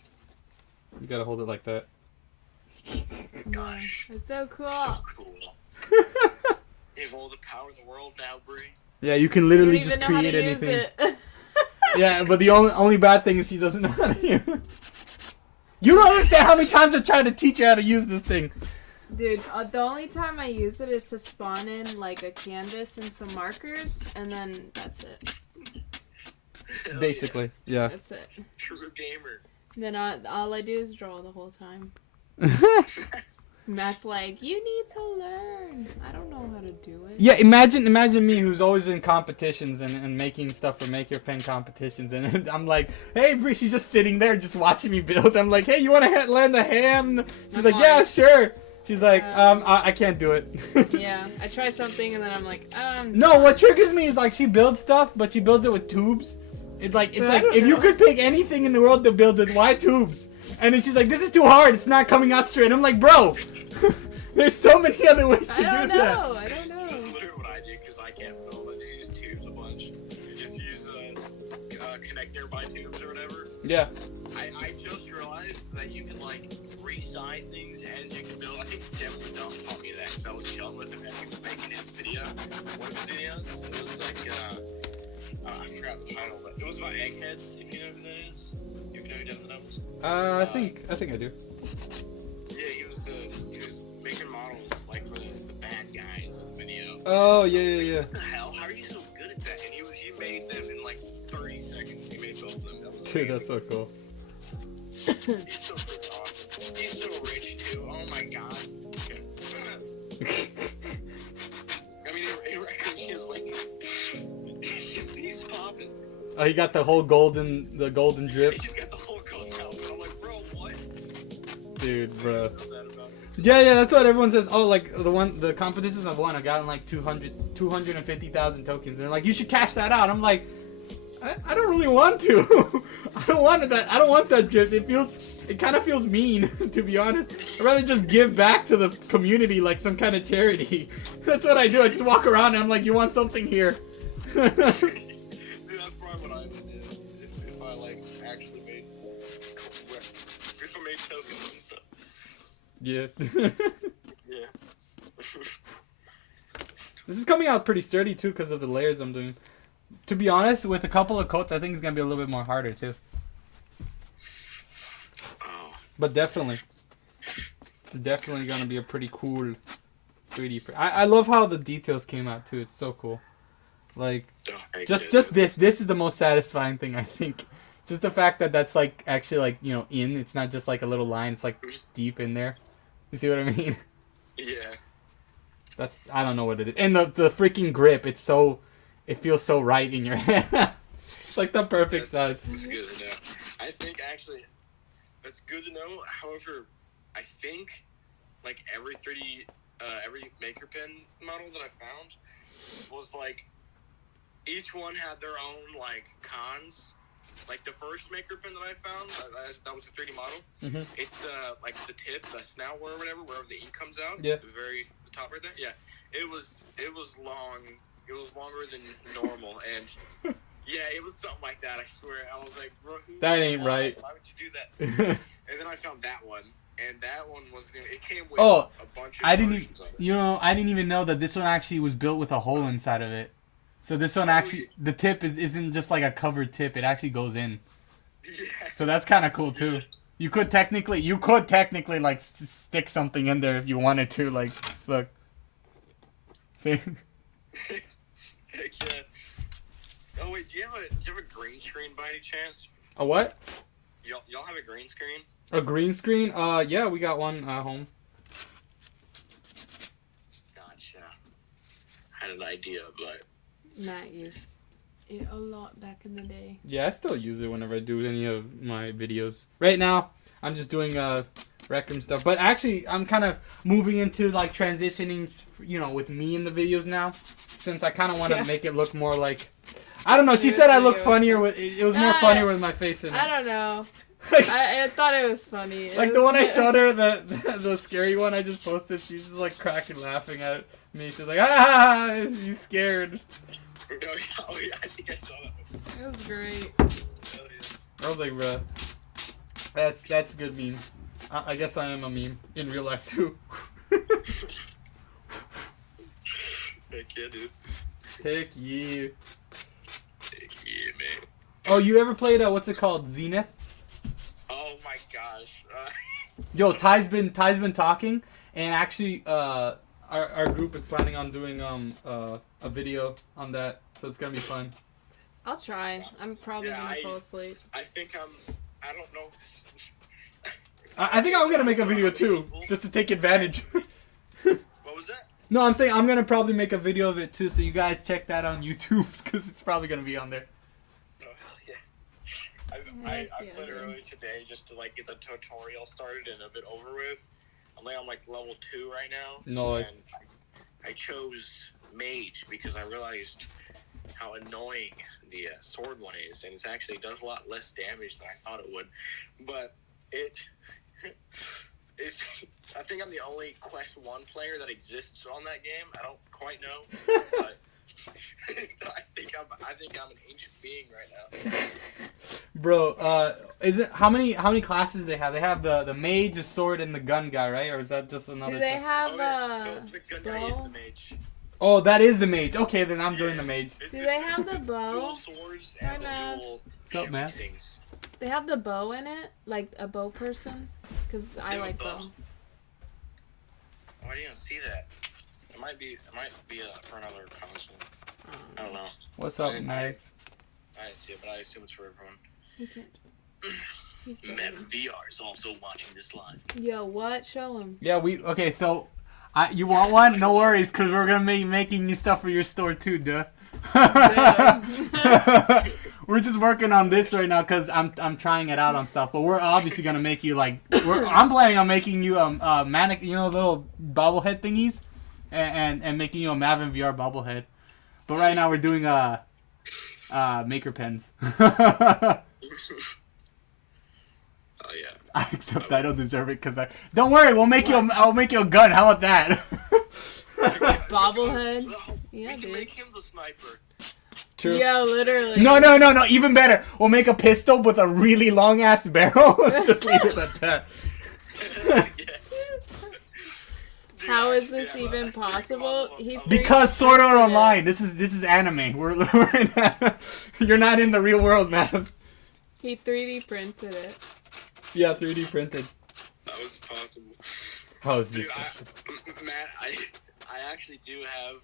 You gotta hold it like that. Yeah, it's so cool. So cool. You have all the power in the world now, Bree. Yeah, you can You literally don't just even know how to create use anything. it. Yeah, but the only bad thing is she doesn't know how to use it. You don't understand how many times I tried to teach her how to use this thing. Dude, the only time I use it is to spawn in like a canvas and some markers, and then that's it. Hell Basically, yeah. That's it. Yeah. True gamer. Then all I do is draw the whole time. Matt's like, you need to learn. I don't know how to do it. Yeah, imagine me who's always in competitions and making stuff for Maker Pen competitions, and I'm like, hey, Bree, she's just sitting there just watching me build. I'm like, hey, you want to learn the ham? She's I'm like, yeah, like, sure. She's like, I can't do it. Yeah, I try something and then I'm like, No, what triggers me is like she builds stuff, but she builds it with tubes. It's like I don't if you know. could pick anything in the world to build with, why tubes? And then she's like, this is too hard. It's not coming out straight. I'm like, bro, there's so many other ways to I do don't that. know. I don't That's know. literally what I do because I can't build. I just use tubes a bunch. I just use connect nearby tubes or whatever. Yeah. I just realized that you can like resize things as you can build. I think Devin Dumb taught me that because I was chilling with him and he was making his video. One of his videos. It was like I forgot the title, but it was about eggheads. If you know who that is. If you know who Devin Dumb is. I think I do. Yeah, he was making models like for the bad guys in the video. Oh yeah. What the hell? How are you so good at that? And he made them in like 30 seconds. He made both of them. That was Dude, that's so cool. He's so freaking awesome. He's so rich too. Oh my god. I mean, he is like he's popping. Oh, he got the whole golden drip. He's got the whole gold out. I'm like, bro, what? Dude, bro. I love that about him. Yeah, that's what everyone says. Oh, like the competitions I've won, I got like 250,000 tokens. And they're like, you should cash that out. I'm like, I don't really want to. I don't want that drip. It kind of feels mean, to be honest. I'd rather just give back to the community like some kind of charity. That's what I do. I just walk around and I'm like, you want something here? Dude, that's probably what I would do if I like actually made tokens and stuff. Yeah. Yeah. This is coming out pretty sturdy too because of the layers I'm doing. To be honest, with a couple of coats, I think it's gonna be a little bit more harder too. Oh. But definitely gonna be a pretty cool 3D. I love how the details came out too. It's so cool. Like just this is the most satisfying thing I think. Just the fact that that's like actually like it's not just like a little line. It's like deep in there. You see what I mean? Yeah. I don't know what it is. And the freaking grip. It feels so right in your hand. It's like the perfect size. That's good to know. I think actually, that's good to know. However, I think like every Maker Pen model that I found was like each one had their own like cons. Like the first Maker Pen that I found, that was a 3D model. Mhm. It's like the tip, the snout or whatever, wherever the ink comes out. Yeah. The top right there. Yeah. It was long. It was longer than normal, and yeah, it was something like that. I swear. I was like, bro, That ain't right. Why would you do that? And then I found that one, and that one was. It came with Oh, a bunch of I didn't versions of it. I didn't even know that this one actually was built with a hole inside of it. So this one actually, the tip isn't just like a covered tip. It actually goes in. Yeah. So that's kind of cool too. You could technically like stick something in there if you wanted to. Like, look. See? Heck yeah. Oh wait, do you have a green screen by any chance? A what? Y'all have a green screen? A green screen? Yeah, we got one at home. Gotcha. I had an idea, but Matt used it a lot back in the day. Yeah, I still use it whenever I do any of my videos. Right now, I'm just doing Rec Room stuff. But actually, I'm kind of moving into like transitioning, with me in the videos now, since I kind of want to make it look more like. I don't know. She said I look funnier with. It was more funnier with my face in it. I don't know. I thought it was funny. It Like the was- one I showed her, the scary one I just posted, she's just like cracking laughing at me. She's like, ah, she's scared. Oh yeah, I think I saw that one. It was great. Hell yeah. I was like, bruh, that's a good meme. I guess I am a meme in real life too. Heck yeah, dude. Heck yeah. Heck yeah, man. Oh, you ever played what's it called, Zenith? Oh my gosh. Yo, Ty's been talking, and actually, our group is planning on doing a video on that, so it's gonna be fun. I'll try. I'm probably Yeah, gonna I- fall asleep. I think I don't know. I think I'm gonna make a video too, just to take advantage. What was that? No, I'm saying I'm gonna probably make a video of it too, so you guys check that on YouTube, because it's probably gonna be on there. Oh hell yeah. I Heck yeah, played it dude. earlier today just to like get the tutorial started and a bit over with. I'm like on like level 2 right now. Nice. And I chose mage because I realized how annoying the sword one is, and it actually does a lot less damage than I thought it would. But it is. I think I'm the only Quest 1 player that exists on that game. I don't quite know, but I think I'm an ancient being right now. Bro, is it how many classes do they have? They have the mage, the sword, and the gun guy, right? Or is that just another? Do they thing? have Oh, yeah. No, the gun guy is bow? the mage. Oh, that is the mage. Okay, then I'm doing the mage. It's- Do it's they the have the dual bow? swords Why and the not? dual What's up, man? shooting things. They have the bow in it, like a bow person, because I Yeah, like bow. bows. Why do you see that? It might be for another console. I don't know. What's up, I Meg? didn't see it, but I assume it's for everyone. He can't. He's Meta driving. VR is also watching this live. Yo, what? Show him. Yeah, okay, so you want one? No worries, cause we're gonna be making you stuff for your store too, duh. We're just working on this right now, cause I'm trying it out on stuff. But we're obviously gonna make you like I'm planning on making you manic, little bobblehead thingies, and making you a Maven VR bobblehead. But right now we're doing maker pens. Oh yeah. I accept I don't deserve it, cause don't worry, I'll make you a gun. How about that? Bobblehead? Oh, Yeah, we can dude. make him the sniper. True. Yo, literally. No, even better. We'll make a pistol with a really long ass barrel. Just leave it at that. Yeah. Dude, How I is should this have even a possible? model He of- Because Sword Art printed it. Online. This is anime. You're not in the real world, man. He 3D printed it. Yeah, 3D printed. That was possible. How is Dude, this possible? Matt, I actually do have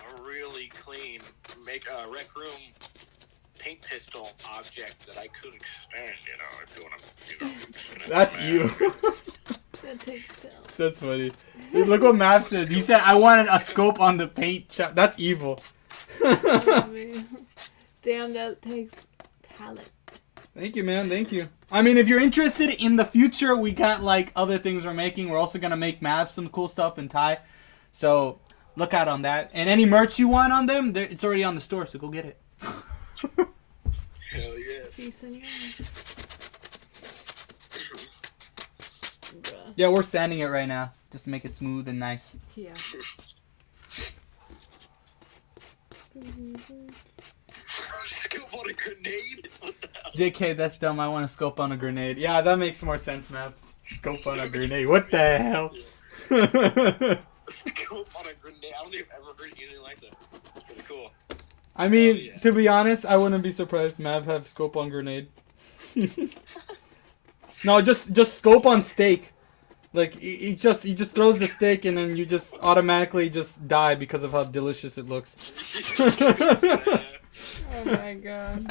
a really clean Rec Room paint pistol object that I could extend, if you want to, That's man. you. That takes down. That's funny. Dude, look what Mav said. He said, I wanted a scope on the paint shop. That's evil. Oh, man. Damn, that takes talent. Thank you, man. Thank you. I mean, if you're interested in the future, we got like other things we're making. We're also gonna make Mav some cool stuff in Thai. So look out on that. And any merch you want on them, it's already on the store. So go get it. Hell yeah. See, senor. Bruh. Yeah, we're sanding it right now just to make it smooth and nice. Yeah. Scoop on a grenade? What the hell? JK, that's dumb. I want to scope on a grenade. Yeah, that makes more sense, Mav. Scope on a grenade. What the hell? Scoop on a grenade? I don't think I've ever heard anything like that. It's pretty cool. I mean, Oh, yeah. to be honest, I wouldn't be surprised Mav have scope on grenade. No, just scope on steak. Like he just throws the steak and then you just automatically just die because of how delicious it looks. Oh my god.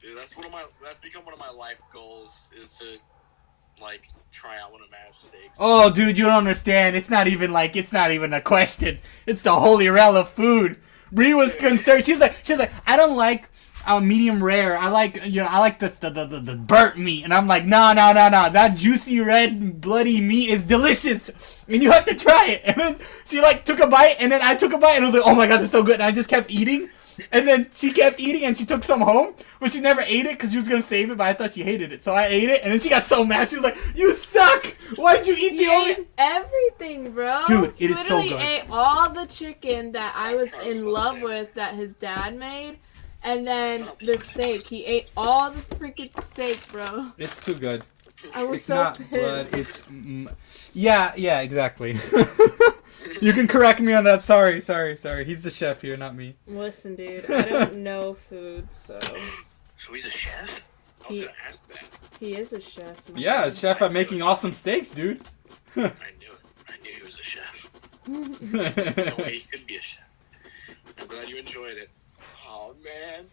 Dude, that's become one of my life goals is to like try out one of Mav's steaks. Oh, dude, you don't understand. It's not even a question. It's the holy rel of food. Bree was concerned. She's like, I don't like medium rare. I like the burnt meat. And I'm like, no. That juicy red bloody meat is delicious. And you have to try it. And then she like took a bite, and then I took a bite, and I was like, oh my god, this is so good. And I just kept eating. And then she kept eating and she took some home, but she never ate it because she was going to save it, but I thought she hated it. So I ate it and then she got so mad. She was like, you suck! Why'd you eat the He only... ate everything, bro. Dude, it is so Literally good. ate all the chicken that I was in love with that his dad made. And then the steak. He ate all the freaking steak, bro. It's too good. I was It's so not pissed. blood, it's... Yeah, exactly. You can correct me on that. Sorry. He's the chef here, not me. Listen, dude, I don't know food, so So he's a chef? I was He- gonna ask that. he is a chef. man. Yeah, chef at making awesome steaks, dude. I knew it. I knew he was a chef. No way he couldn't be a chef. I'm glad you enjoyed it. Oh man.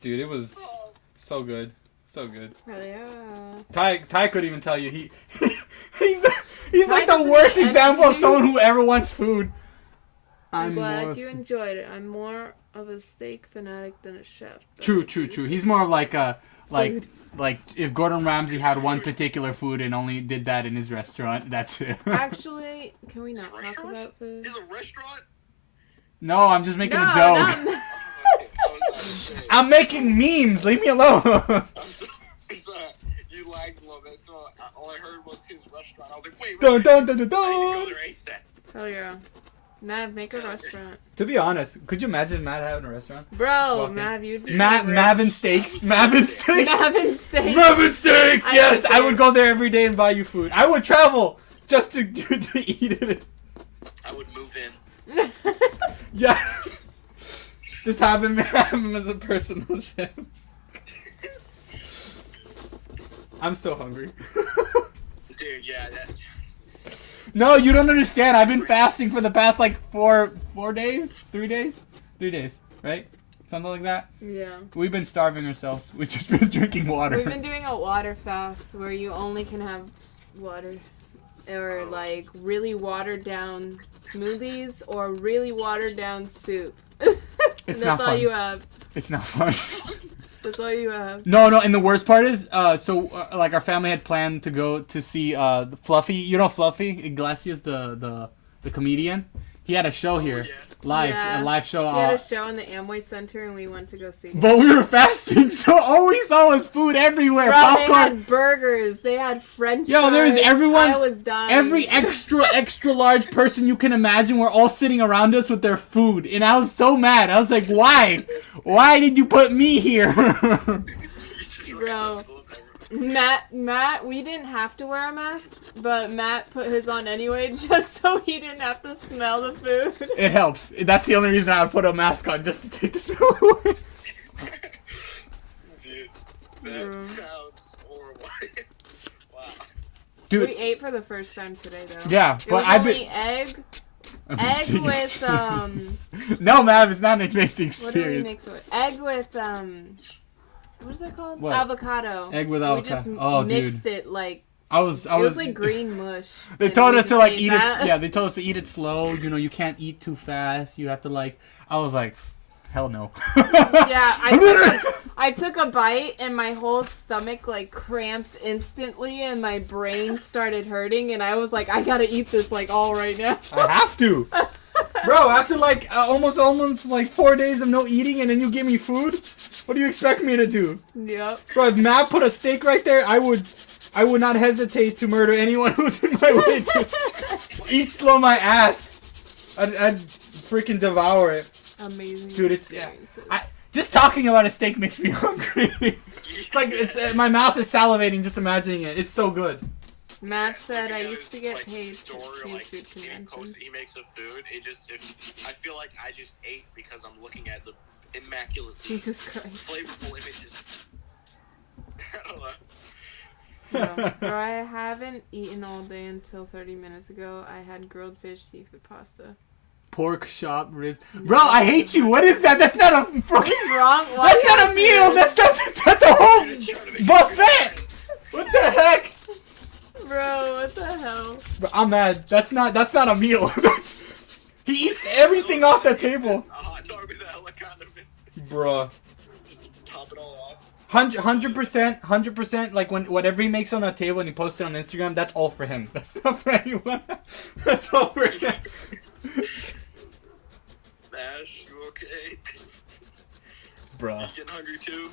Dude, it was Oh. so good. So good. Hell yeah. Ty could even tell you he's Ty like the doesn't worst eat example of anything. someone who ever wants food. I'm more glad of- you enjoyed it. I'm more of a steak fanatic than a chef. but- True. He's more of like a Food. like if Gordon Ramsay had one particular food and only did that in his restaurant, that's it. Actually, can we not talk Restaurant? about food? Is a restaurant? No, I'm just making no, a joke. not- Oh, okay. I was about to say. I'm making memes. Leave me alone. I'm sorry. You lagged a little bit, so all I heard was his restaurant. I was like, wait. Dun, dun, dun, dun, I need to dun. go there ASAP. Hell yeah. Mav, make a restaurant. To be honest, could you imagine Matt having a restaurant? Bro, Walking. Mav, you'd be Mavin rich. Steaks. Mavin Steaks. Mavin steak. Mavin Steaks. I Yes, would I do would it. go there every day and buy you food. I would travel just to eat it. I would move in. Yeah. Just have him as a personal chef. I'm so hungry. Dude, yeah, that. No, you don't understand. I've been fasting for the past like 4 days, 3 days, 3 days, right? Something like that. Yeah. We've been starving ourselves. We've just been drinking water. We've been doing a water fast where you only can have water. Or like really watered down smoothies or really watered down soup. It's That's not all fun. you have. It's not fun. That's all you have. No, and the worst part is, like our family had planned to go to see Fluffy. You know Fluffy Iglesias, the comedian. He had a show here, live, Yeah. a live show. We had a show in the Amway Center and we went to go see it. But we were fasting, so all we saw was food everywhere. Bro, they Popcorn. had burgers. They had French Yo, there's fries. everyone- I was dying. Every extra large person you can imagine were all sitting around us with their food, and I was so mad. I was like, why? Why did you put me here? Bro. Matt, we didn't have to wear a mask, but Matt put his on anyway just so he didn't have to smell the food. It helps. That's the only reason I would put a mask on, just to take the smell away. Dude, that sounds horrible. Wow. Dude, We ate for the first time today though. yeah, It but was I've only been. egg with No, Mav, it's not an amazing what do we experience. mix it with? Egg with what is that called? What? Avocado. Egg with We avocado. just Oh, mixed dude. it like I was. it was like green mush. They and told we us to just like ate eat that. it. Yeah, they told us to eat it slow. You know, you can't eat too fast. You have to like. I was like, hell no. Yeah, I took a bite and my whole stomach like cramped instantly and my brain started hurting and I was like, I gotta eat this like all right now. I have to. Bro, after like almost like 4 days of no eating and then you give me food, what do you expect me to do? Yep. Bro, if Matt put a steak right there, I would not hesitate to murder anyone who's in my way. Eat slow my ass. I'd freaking devour it. Amazing. Dude, it's- experiences. Just talking about a steak makes me hungry. It's like my mouth is salivating just imagining it. It's so good. Matt said I used to get like, paid to store, do like, food any post conventions. that he makes of food, I feel like I just ate because I'm looking at the immaculately Jesus Christ. flavorful images. I don't know. No, bro, I haven't eaten all day until 30 minutes ago. I had grilled fish seafood pasta. Pork chop ribs. Bro, I hate you. What is that? That's not a fucking. What's wrong? Why That's not a not meal. food? That's a whole buffet. What the heck? Bro, what the hell? Bro, I'm mad. That's not a meal. He eats everything off the table. A hot dog with a hella condiments. Bruh. Just top it all off. 100%, like whatever he makes on that table and he posts it on Instagram, that's all for him. That's not for anyone. That's all for him. Ash, you okay? Bruh. You getting hungry too?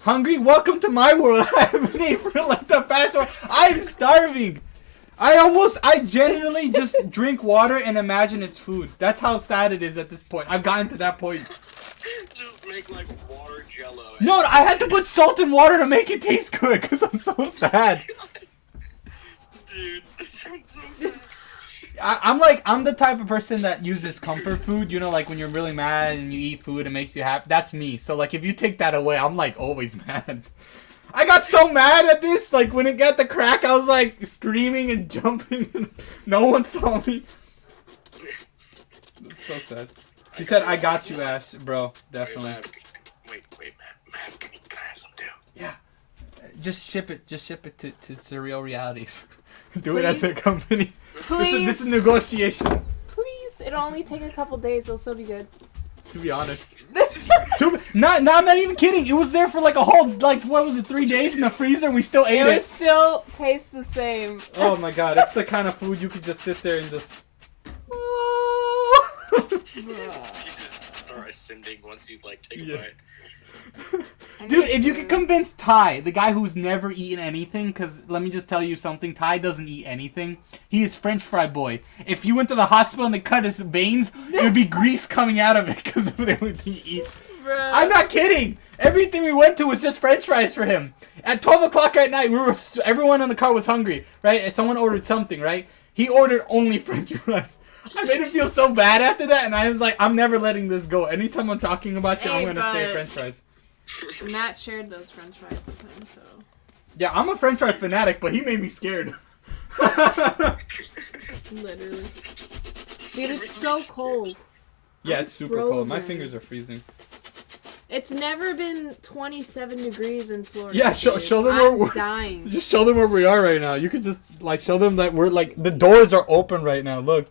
Hungry? Welcome to my world. I haven't eaten for like the past hour. I'm starving. I genuinely just drink water and imagine it's food. That's how sad it is at this point. I've gotten to that point. Just make like water jello. No, I had to put salt in water to make it taste good because I'm so sad. Dude, that sounds so bad. I'm the type of person that uses comfort food. You know, like when you're really mad and you eat food, it makes you happy. That's me. So like if you take that away, I'm like always mad. I got so mad at this. Like when it got the crack, I was like screaming and jumping. And no one saw me. It's so sad. He said, "I got you, Ash, bro. Definitely." Wait, Mav, can I have some too? Yeah. Just ship it. Just ship it to Surreal Realities. Do it as a Please? company. Please. This is negotiation. Please. It'll only take a couple days. It'll still be good. To be honest. I'm not even kidding. It was there for like a whole, like, what was it, 3 days in the freezer and we still ate It would it. still taste the same. Oh my god, it's the kind of food you could just sit there and just... You just start ascending once you like take Yeah. a bite. Dude, if you could convince Ty, the guy who's never eaten anything, because let me just tell you something, Ty doesn't eat anything. He is French fry boy. If you went to the hospital and they cut his veins, it would be grease coming out of it because of the only thing he eats. Bruh. I'm not kidding. Everything we went to was just French fries for him. At 12 o'clock at night, everyone in the car was hungry, right? Someone ordered something, right? He ordered only French fries. I made him feel so bad after that, and I was like, I'm never letting this go. Anytime I'm talking about you, I'm Hey, going to say but- French fries. Matt shared those French fries with him, so. Yeah, I'm a French fry fanatic, but he made me scared. Literally. Dude, it's so cold. Yeah, it's super cold. My Frozen. fingers are freezing. It's never been 27 degrees in Florida. Yeah, show them where I'm we're- dying. Just show them where we are right now. You could just like show them that we're like the doors are open right now. Look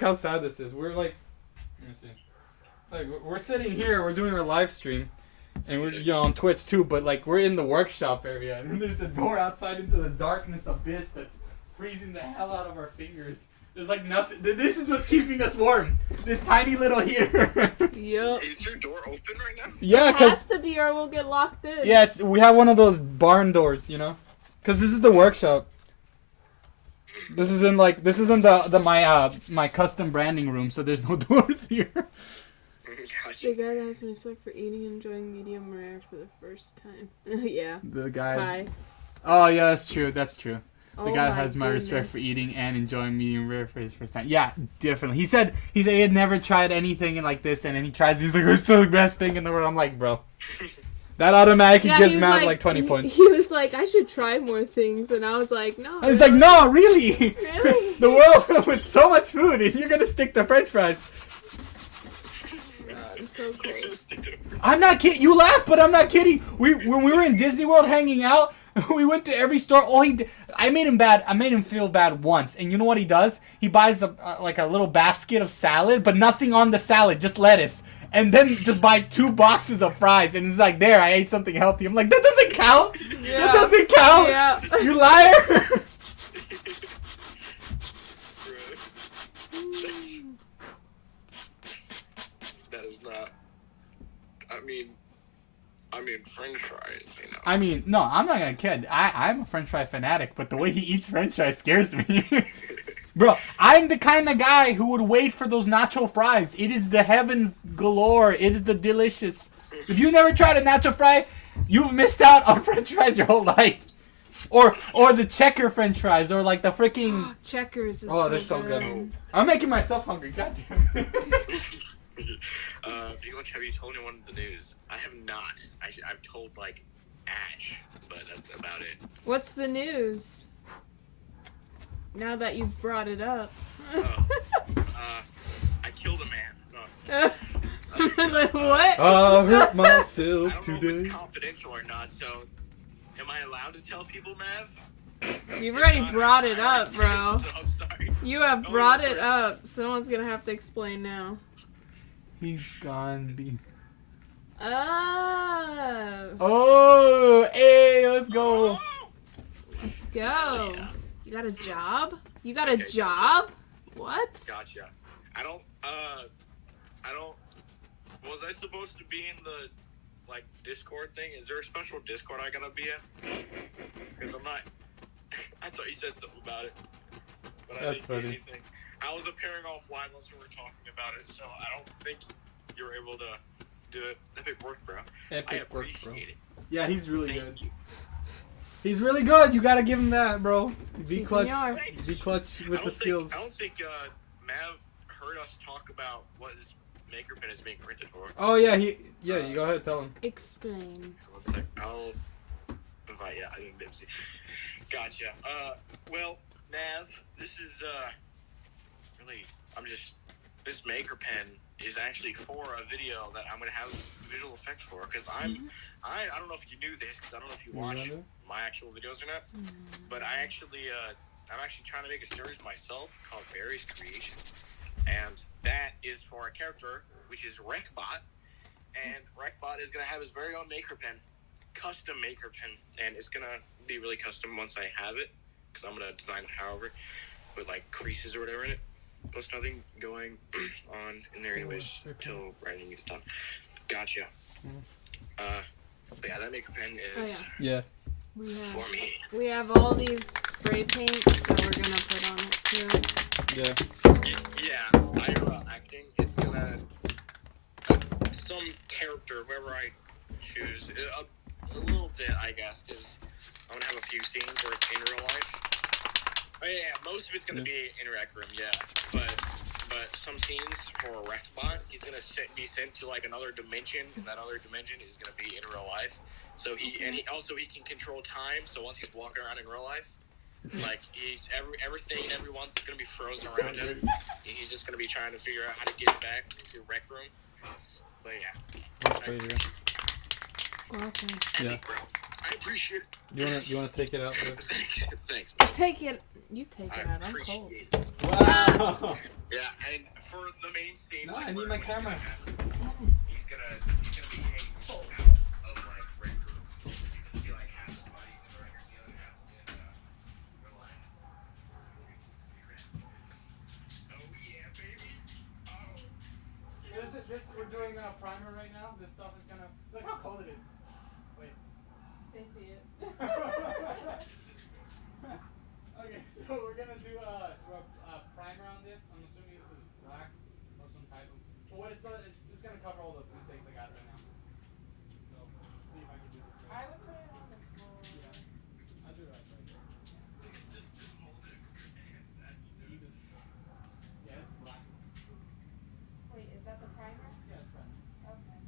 how sad this is. We're like, let me see. Like we're sitting here. We're doing our live stream, and we're on Twitch too. But like we're in the workshop area, and then there's a door outside into the darkness abyss that's freezing the hell out of our fingers. There's like nothing. This is what's keeping us warm. This tiny little heater. Yup. Is your door open right now? Yeah, It cause has to be or we'll get locked in. yeah, we have one of those barn doors, you know, cause this is the workshop. This isn't my custom branding room, so there's no doors here. The guy that has my respect for eating and enjoying medium rare for the first time. Yeah. The guy. Ty. Oh yeah, that's true. That's true. The Oh guy my has my respect for goodness. eating and enjoying medium rare for his first time. Yeah, definitely. He said he had never tried anything like this, and then he tries. He's like, "It's still the best thing in the world." I'm like, bro, that automatically Yeah, gives he was Matt like 20 points. He was like, I should try more things, and I was like, no. And it's like, no, really? Really? The world with so much food, and you're gonna stick to French fries. God, I'm so cold. I'm not kidding. You laugh, but I'm not kidding. When we were in Disney World hanging out, we went to every store. I made him feel bad once. And you know what he does? He buys like a little basket of salad, but nothing on the salad, just lettuce. And then just buy 2 boxes of fries, and he's like, "There, I ate something healthy." I'm like, "That doesn't count. Yeah. That doesn't count. Yeah. You liar." That is not. I mean, French fries. You know. I mean, no, I'm not gonna kid. I'm a French fry fanatic, but the way he eats French fries scares me. Bro, I'm the kind of guy who would wait for those nacho fries. It is the heavens galore. It is the delicious. If you never tried a nacho fry, you've missed out on French fries your whole life. Or the checker French fries, or like the freaking. Checkers is Oh, so they're so good. good. I'm making myself hungry. God damn it. Have you told anyone the news? I have not. I've told like Ash, but that's about it. What's the news? Now that you've brought it up. I killed a man. No. Like, what? I hurt I myself don't know if today. it's confidential or not. So, am I allowed to tell people, Mav? You've already brought it up, bro. So, I'm sorry. You have brought it up. Someone's gonna have to explain now. He's gone. Oh. Oh, hey, let's go. Let's go. Yeah. You got a job? You got a Okay. job? What? Gotcha. I don't. Was I supposed to be in the like Discord thing? Is there a special Discord I gotta be in? Because I'm not. I thought you said something about it, but I That's didn't funny. get anything. I was appearing offline once we were talking about it, so I don't think you were able to do it. Epic work, bro. I Epic work, bro. appreciate it. Yeah, he's really Thank good. you. He's really good. You gotta give him that, bro. Be Si, clutch. senor. Be clutch I with don't the skills. I don't think Mav heard us talk about what his maker pen is being printed for. Oh yeah, you go ahead, tell him. Explain. One sec. I'll invite. Yeah, I didn't be able to see. Gotcha. Well, Nav, this is really. This maker pen is actually for a video that I'm gonna have visual effects for because I don't know if you knew this because I don't know if you watch my actual videos or not, but I'm actually trying to make a series myself called Barry's Creations, and that is for a character which is Rekbot, and Rekbot is gonna have his very own maker pen, custom maker pen, and it's gonna be really custom once I have it because I'm gonna design it however with like creases or whatever in it. There's nothing going on in there anyways till writing is done. Gotcha. But yeah, that maker pen is Oh, yeah. Yeah. for me. We have all these spray paints that we're gonna put on it too. Yeah. Yeah, acting. It's gonna some character, whoever I choose, a little bit, I guess, because I'm gonna have a few scenes where it's in real life. Oh yeah, most of it's gonna be in Rec Room, yeah. But some scenes for Rekbot, he's gonna be sent to like another dimension, and that other dimension is gonna be in real life. So he can control time. So once he's walking around in real life, like everything and everyone's gonna be frozen around him. He's just gonna be trying to figure out how to get back to Rec Room. But yeah. That's crazy. Awesome. Yeah. Bro, I appreciate it. You wanna take it out? Thanks, man. Take it. You take I it out. I'm cold. appreciate it. Wow. Yeah, and for the main scene, No, like, I need where my he's camera. He's gonna be hanging out of like Rec Room. You can see like half his body's in the record deal and half in real life. Oh yeah, baby. Oh. We're doing a primer right now. This stuff is gonna look how cold it is. Wait. They see it. Okay, so we're gonna do a primer on this. I'm assuming this is black or some type of. But what it's just gonna cover all the mistakes I got right now. So see if I can do this I right. would put it on the floor. Yeah, I'll do it right here. Just hold it with your hands. You just. Yeah, this is black. Wait, is that the primer? Yeah, it's primer. Okay.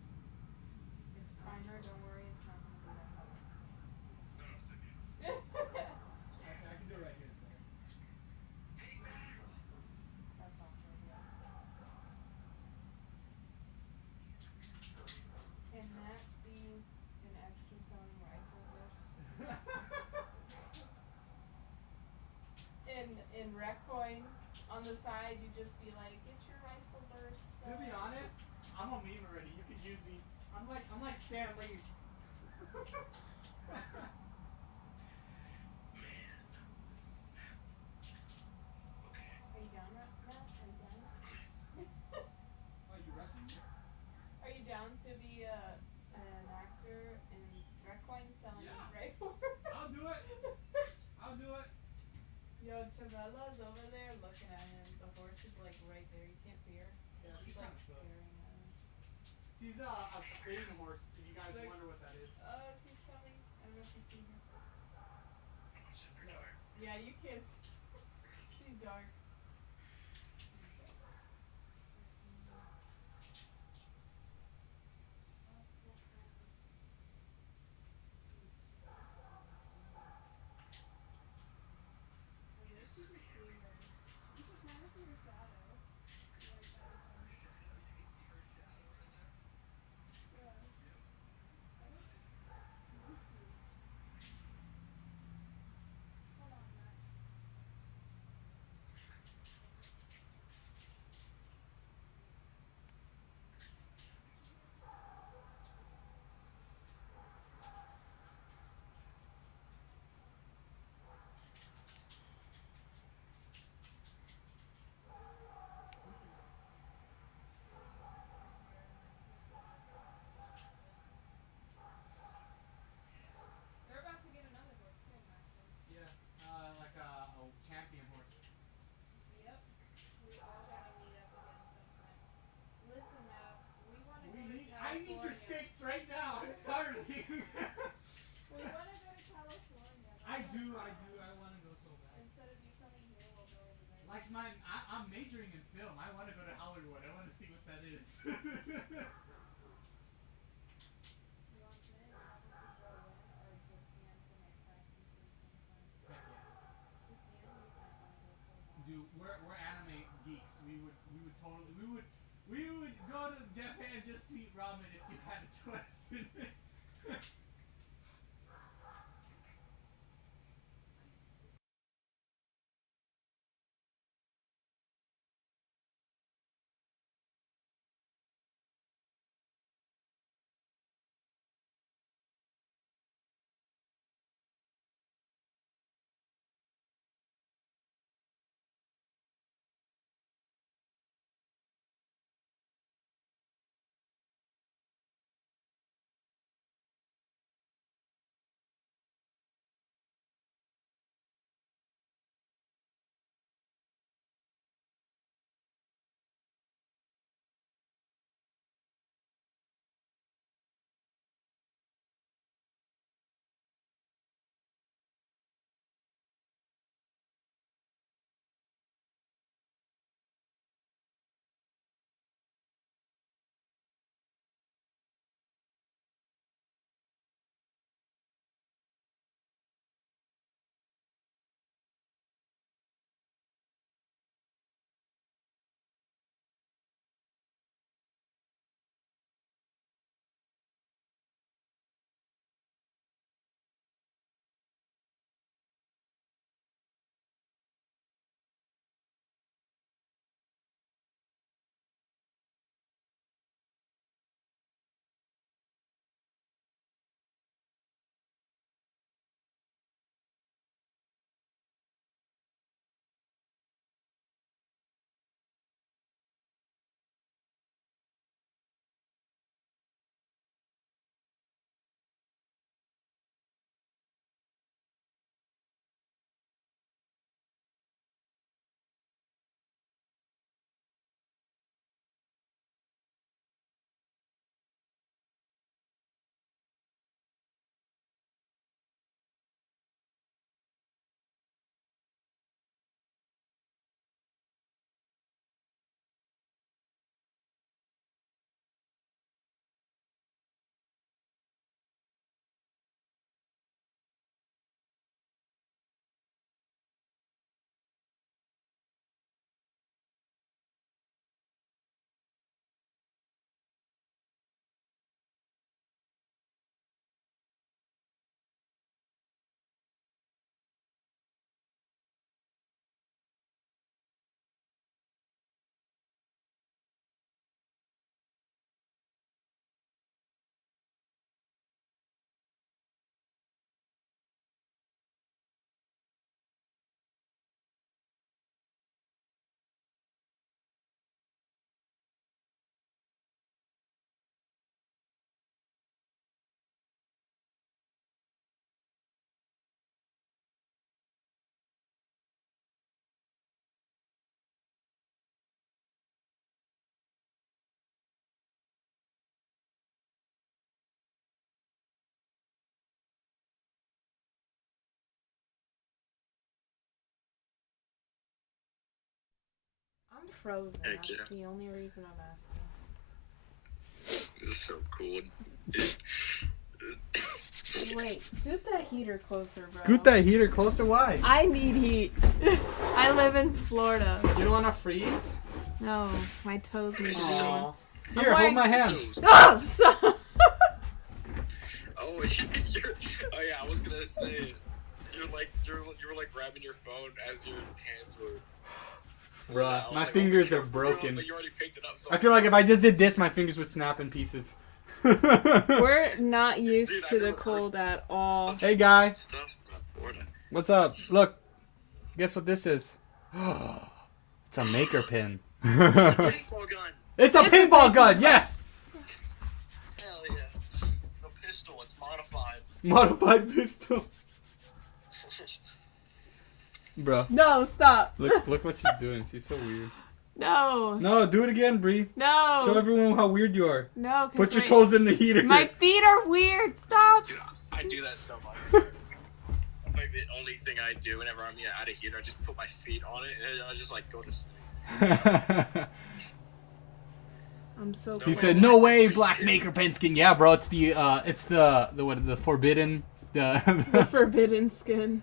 It's primer. Don't worry, it's not gonna be that color. Actually, I can do it right here. That's not true. Yeah. Can that be an extra sewing rifle verse? In Recoin, on the side, you just be like, "It's your rifle burst." To be honest, I'm a meme already. You could use me. I'm like Stan Lee. Are you down, Matt? Are you down? Oh, you rushing me? Are you down to be an actor in Recoin selling Yeah. rifle? I'll do it. I'll do it. Yo, Chabella's over there looking at him. The horse is like right there. You can't see her. Yeah, She's she's like kinda sus. staring at him. She's a Spain horse. If you guys Like- wonder what that is. Oh, she's coming. I don't know if you see her. No. Yeah, you can't. She's dark. Like I'm majoring in film. I want to go to Hollywood. I want to see what that is. Dude, we're anime geeks. We would totally we would go to Japan just to eat ramen if we had a choice. I'm frozen. Heck That's yeah. the only reason I'm asking. This is so cool. Wait, scoot that heater closer, bro. Scoot that heater closer. Why? I need heat. I live in Florida. You don't want to freeze? No, my toes need to be warm. Aw. I'm Here, hold wearing- my hands. Oh, stop. Oh, yeah, I was gonna say, you were like grabbing your phone as your hands were. Bruh, I was my like, fingers oh, are broken. But you already picked it up. So I feel like if I just did this, my fingers would snap in pieces. We're not used Dude, I to the never cold at all. Hey, guy. stuff from Florida. What's up? Look. Guess what this is? It's a maker pin. Baseball gun. It's a It's a paintball gun, yes! Hell yeah. A pistol. It's modified. Modified pistol. Bro, No, stop. look what she's doing. She's so weird. No. No, do it again, Bree. No. Show everyone how weird you are. No. 'cause Put your my- toes in the heater. My feet are weird. Stop. Dude, I do that so much. It's like like the only thing I do whenever I'm out of heat. I just put my feet on it and I just like go to sleep. I'm so. He No said, way. "No way, Black Maker Pen skin." Yeah, bro, it's the forbidden The forbidden skin.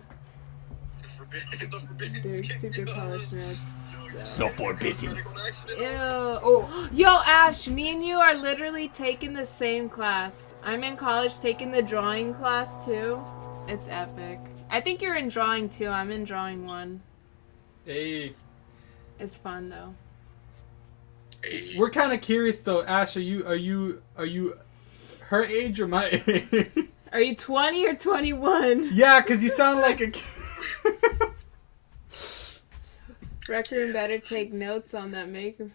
The forbidden Dude, skin. stupid college nuts. The forbidden. Ew. Oh. Yo, Ash, me and you are literally taking the same class. I'm in college taking the drawing class too. It's epic. I think you're in drawing too. I'm in drawing 1. Hey, It's fun though. we're kind of curious though, Ash. Are you her age or my age? Are you 20 or 21? Yeah, cause you sound like a. Raccoon better take notes on that makeup.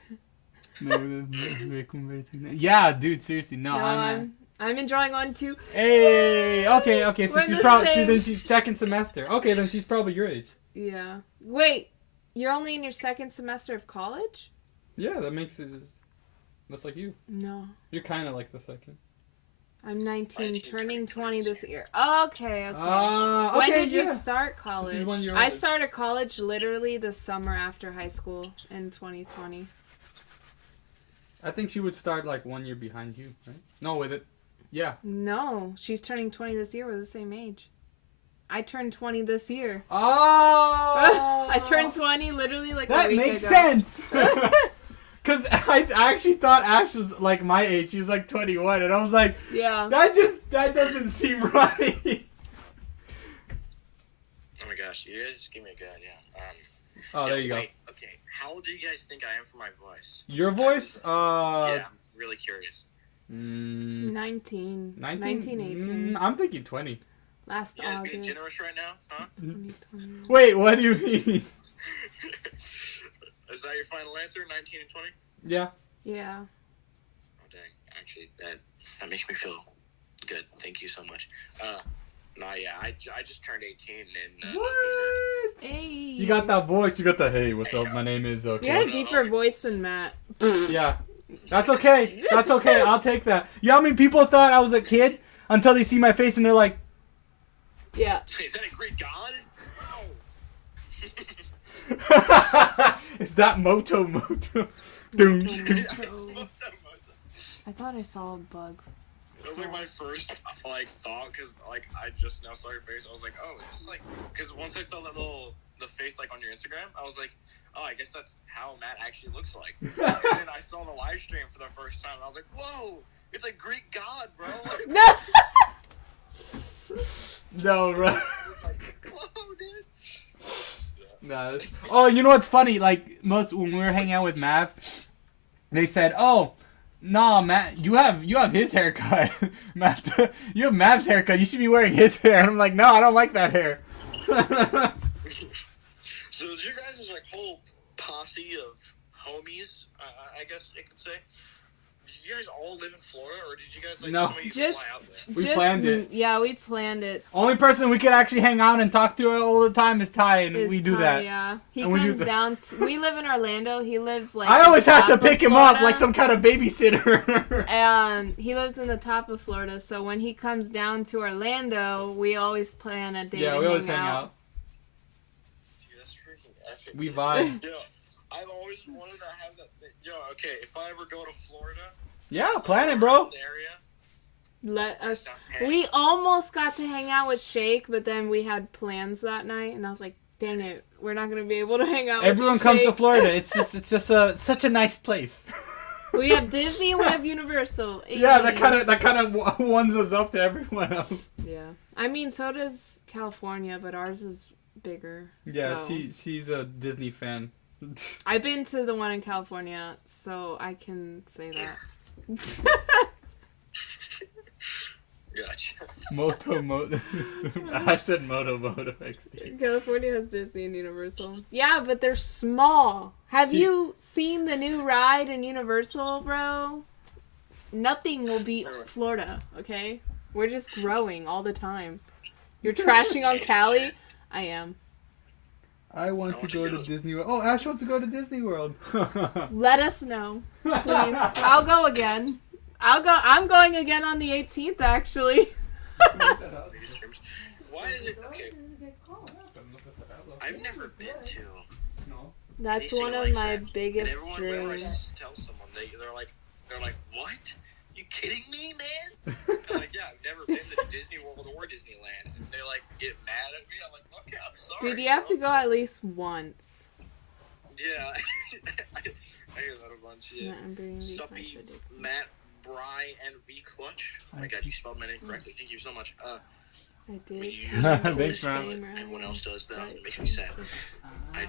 Yeah, dude, seriously, no, No, I'm in drawing 1 too. Hey, okay, so We're in she's the probably same- she's second semester. Okay, then she's probably your age. Yeah. Wait, you're only in your 2nd semester of college? Yeah, that makes it. That's like you. No. You're kind of like the second. I'm 19, 19, turning 20 20 this year. Okay. Okay, When did you yeah. start This college? is when you're I older. started college literally the summer after high school in 2020. I think she would start like 1 year behind you, right? No, with it. Yeah. No, she's turning 20 this year. We're the same age. I turned 20 this year. Oh. I turned 20 literally like a That week makes ago. sense. Cause I actually thought Ash was like my age. She was like 21, and I was like, Yeah. that doesn't seem right. Oh my gosh, you guys give me a good idea. Oh, there you go. Wait, okay, how old do you guys think I am for my voice? Your voice? Yeah, I'm really curious. 19. 19? 18. I'm thinking 20. Last You guys August. being generous right now, huh? 2020. Wait, what do you mean? Is that your final answer, 19 and 20? Yeah. Yeah. Oh dang, actually, that makes me feel good. Thank you so much. No, yeah, I just turned 18 in What? Hey. You got that voice. You got the, hey, what's up? My name is, You okay. got a deeper voice than Matt. Yeah. That's okay. That's okay. I'll take that. You know how many people thought I was a kid until they see my face and they're like, Yeah. Is that a Greek god? is that Moto? Doom. I thought I saw a bug. That was like my first thought because I just now saw your face. I was like, oh, it's just like because once I saw the face on your Instagram, I was like, oh, I guess that's how Matt actually looks like. And then I saw the live stream for the first time, and I was like, whoa, it's a Greek god, bro. No. No, bro. Whoa, dude. No. Oh, you know what's funny? Like when we were hanging out with Mav, they said, "Oh, no, Matt, you have his haircut. Mav, you have Mav's haircut. You should be wearing his hair." And I'm like, "No, I don't like that hair." So is your guys' whole posse of homies, I guess you could say? Did you guys all live in Florida, or did you guys No. somebody Just- fly out there? We planned it. Yeah, we planned it. Only person we could actually hang out and talk to all the time is Ty, and Is we do Ty, that. Yeah, he And we do comes that. down. We live in Orlando. He lives like. I in always the have to top of pick him up Florida. like some kind of babysitter. And he lives in the top of Florida, so when he comes down to Orlando, we always plan a day Yeah, to we always hang hang out. out. Dude, that's freaking epic. We vibe. Yo, I've always wanted to have that thing. Yo, okay, if I ever go to Florida, Yeah, plan it, bro. the area, Let us. hey, We almost got to hang out with Shake, but then we had plans that night, and I was like, "Dang it, we're not gonna be able to hang out." Everyone with you, comes to Shake." Florida. It's just such a nice place. We have Disney and we have Universal. Yeah, that Hey. kind of ones us up to everyone else. Yeah, I mean, so does California, but ours is bigger. Yeah, so. she's a Disney fan. I've been to the one in California, so I can say that. gotcha. Moto. I said Moto XD. California has Disney and Universal. Yeah, but they're small. Have See- you seen the new ride in Universal, bro? Nothing will beat Florida, okay? We're just growing all the time. You're trashing on Cali? I am. I want to go to Disney World. Oh, Ash wants to go to Disney World. Let us know, please. I'll go again. I'm going again on the 18th, actually. Why is it okay? I've never been to. That's anything one of like my that. And biggest everyone, whenever I dreams. tell someone, they're like, what? You kidding me, man? I'm like, yeah, I've never been to Disney World or Disneyland. And they like get mad at me. I'm like, okay, I'm sorry. Dude, you have to go at least once. Yeah, I hear that a bunch. Yeah. Yeah, I'm bringing the Suppy, Matt, Bry, and V Clutch. Oh my God, you spelled my name correctly. Thank you so much. I did. You Thanks, man. Everyone else does that. It makes me sad. I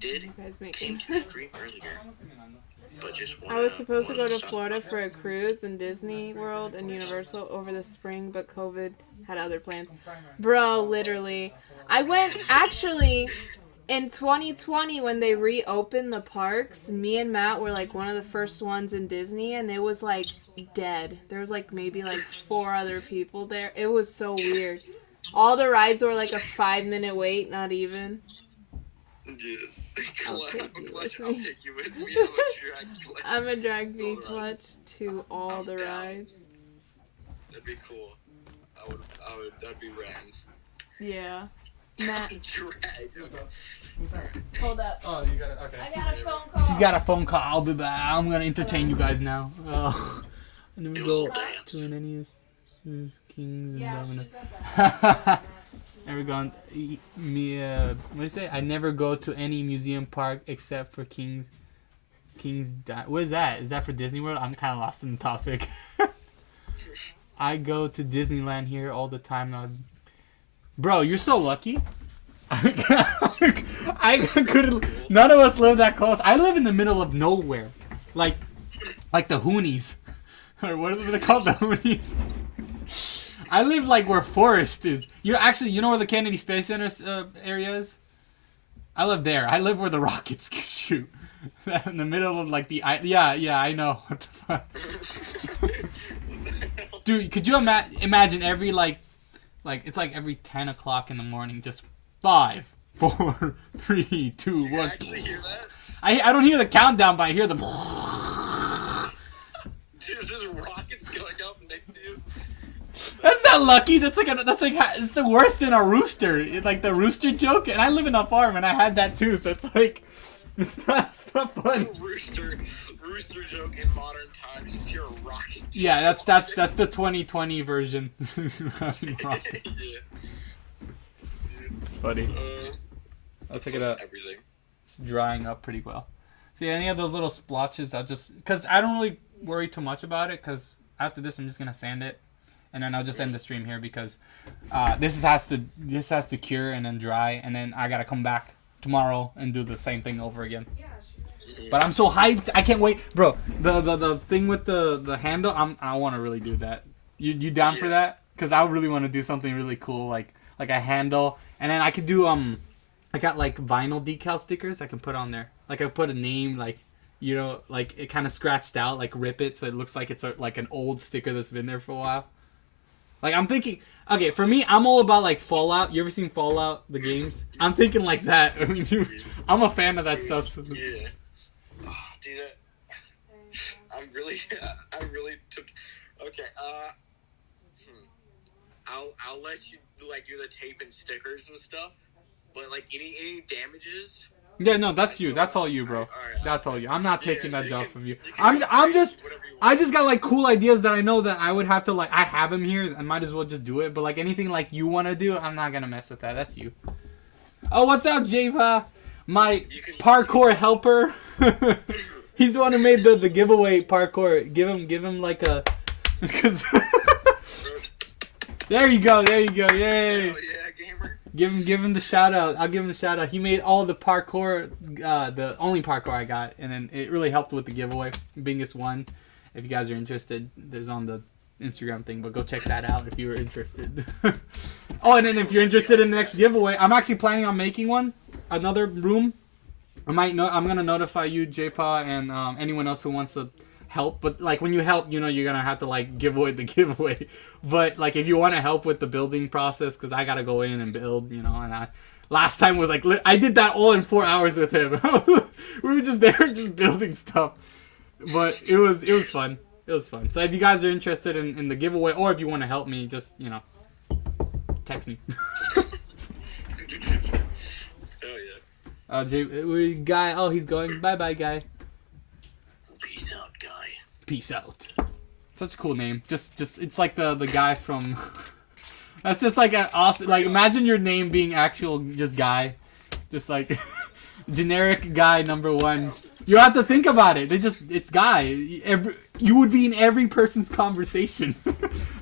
did. You guys make Came me. to the stream earlier, but just I was supposed to go to Florida for a cruise in Disney World and Universal over the spring, but COVID had other plans. Bro, literally. I went, actually, in 2020 when they reopened the parks, me and Matt were like one of the first ones in Disney, and it was like dead. There was like maybe like 4 other people there. It was so weird. All the rides were like a 5-minute wait, not even. Yeah. I'll take you with I'll me. take you with me. I'm a drag clutch. I'm a drag V clutch to all the rides. That'd be cool. That'd be rad. Yeah. Matt, Drag. hold up. Oh, you got it. Okay. I got a phone call. She's got a phone call. I'll be back. I'm gonna entertain you guys now. And then we go to an NES, Kings and Yeah, Dominoes. she said that. There we go. Me, what do you say? I never go to any museum park except for Kings. What is that? Is that for Disney World? I'm kind of lost in the topic. I go to Disneyland here all the time now. Bro, you're so lucky. I couldn't. None of us live that close. I live in the middle of nowhere, like the Hoonies, or what are they called? The Hoonies. I live like where Forest is. You know where the Kennedy Space Center area is? I live there. I live where the rockets shoot. In the middle of like the yeah, I know. What the fuck? Dude, could you imagine every like it's like every 10 o'clock in the morning, just 5, 4, 3, 2, 1. You actually hear that? I don't hear the countdown, but I hear the. There's just rockets going up next to you. That's not lucky. That's like it's worse than a rooster. It's like the rooster joke, and I live in a farm, and I had that too. So it's like, it's not fun. Rooster joke in modern times. You hear a rocket. Yeah, that's the 2020 version. Having rockets. Yeah. It's funny. I'll check it out. Everything. It's drying up pretty well. See, any of those little splotches, because I don't really worry too much about it, because after this I'm just gonna sand it, and then I'll just end the stream here, because this has to cure and then dry, and then I gotta come back tomorrow and do the same thing over again. But I'm so hyped, I can't wait, bro. The thing with the handle, I want to really do that. You down for that? Because I really want to do something really cool, like a handle, and then I could do I got like vinyl decal stickers I can put on there. Like I put a name, like, you know, like it kind of scratched out, like rip it so it looks like it's like an old sticker that's been there for a while. Like I'm thinking, okay, for me, I'm all about like Fallout. You ever seen Fallout, the games? I'm thinking like that. I mean, I'm a fan of that stuff. So. Yeah. Oh, dude, I really took. Okay. I'll let you like do the tape and stickers and stuff. But like any damages. Yeah, no, that's you. That's all you, bro. All right, That's all you. I'm not taking that job from you. can I'm just. whatever you want. I just got like cool ideas that I know that I would have to like. I have them here. I might as well just do it. But like anything like you want to do, I'm not gonna mess with that. That's you. Oh, what's up, Java? My parkour helper. He's the one who made the giveaway parkour. Give him like a. Cause. There you go. Yay. Oh, yeah, gamer. Give him the shout out. I'll give him the shout out. He made all the parkour, the only parkour I got, and then it really helped with the giveaway. Bingus won. If you guys are interested, there's on the Instagram thing, but go check that out if you were interested. Oh, and then if you're interested in the next giveaway, I'm actually planning on making one, another room. I'm gonna notify you, JPA, and anyone else who wants to help. But like when you help, you know you're gonna have to like give away the giveaway. But like if you want to help with the building process, because I gotta go in and build, you know. And last time was like I did that all in 4 hours with him. We were just there just building stuff. But it was fun. It was fun. So if you guys are interested in the giveaway, or if you want to help me, just text me. Guy. Oh, he's going. Bye, bye, Guy. Peace out, guy. Peace out. Such a cool name. Just it's like the guy from. That's just like an awesome. Like imagine your name being actual just Guy, just like generic guy number 1. You have to think about it. It's Guy. You would be in every person's conversation.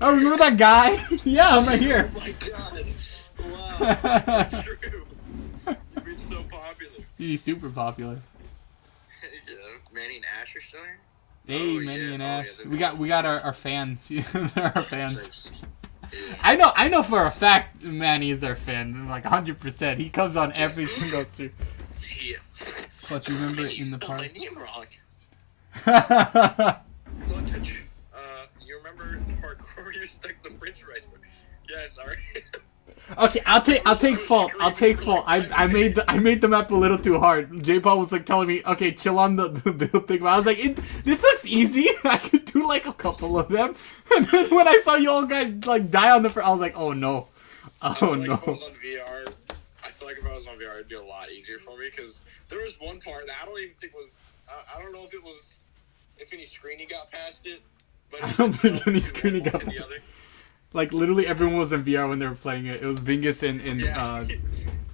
Oh, remember that guy? Yeah, I'm right here. Oh my god. Wow. That's true. You've been so popular. He's super popular. Yeah, Manny and Ash are still here? Hey, Oh, Manny yeah. and Oh, Ash. yeah, We got our fans. They're our fans. Yeah. I know for a fact Manny is our fan. Like 100%. He comes on every single two. Yeah. But you remember You in the spelled park? my name wrong. You remember the part where you stuck the french fries? Yeah, sorry. Okay, I'll take fault. I made the map a little too hard. J Paul was like telling me, okay, chill on the build thing. But I was like, this looks easy. I could do like a couple of them. And then when I saw you all guys like die on the first, I was like, oh no, I oh feel like no. if I was on VR, it'd be a lot easier for me because there was one part that I don't even think was. I don't know if any screening got past it. But I don't think any screening got past past the other. Like literally everyone was in VR when they were playing it. It was Vingus and Yeah.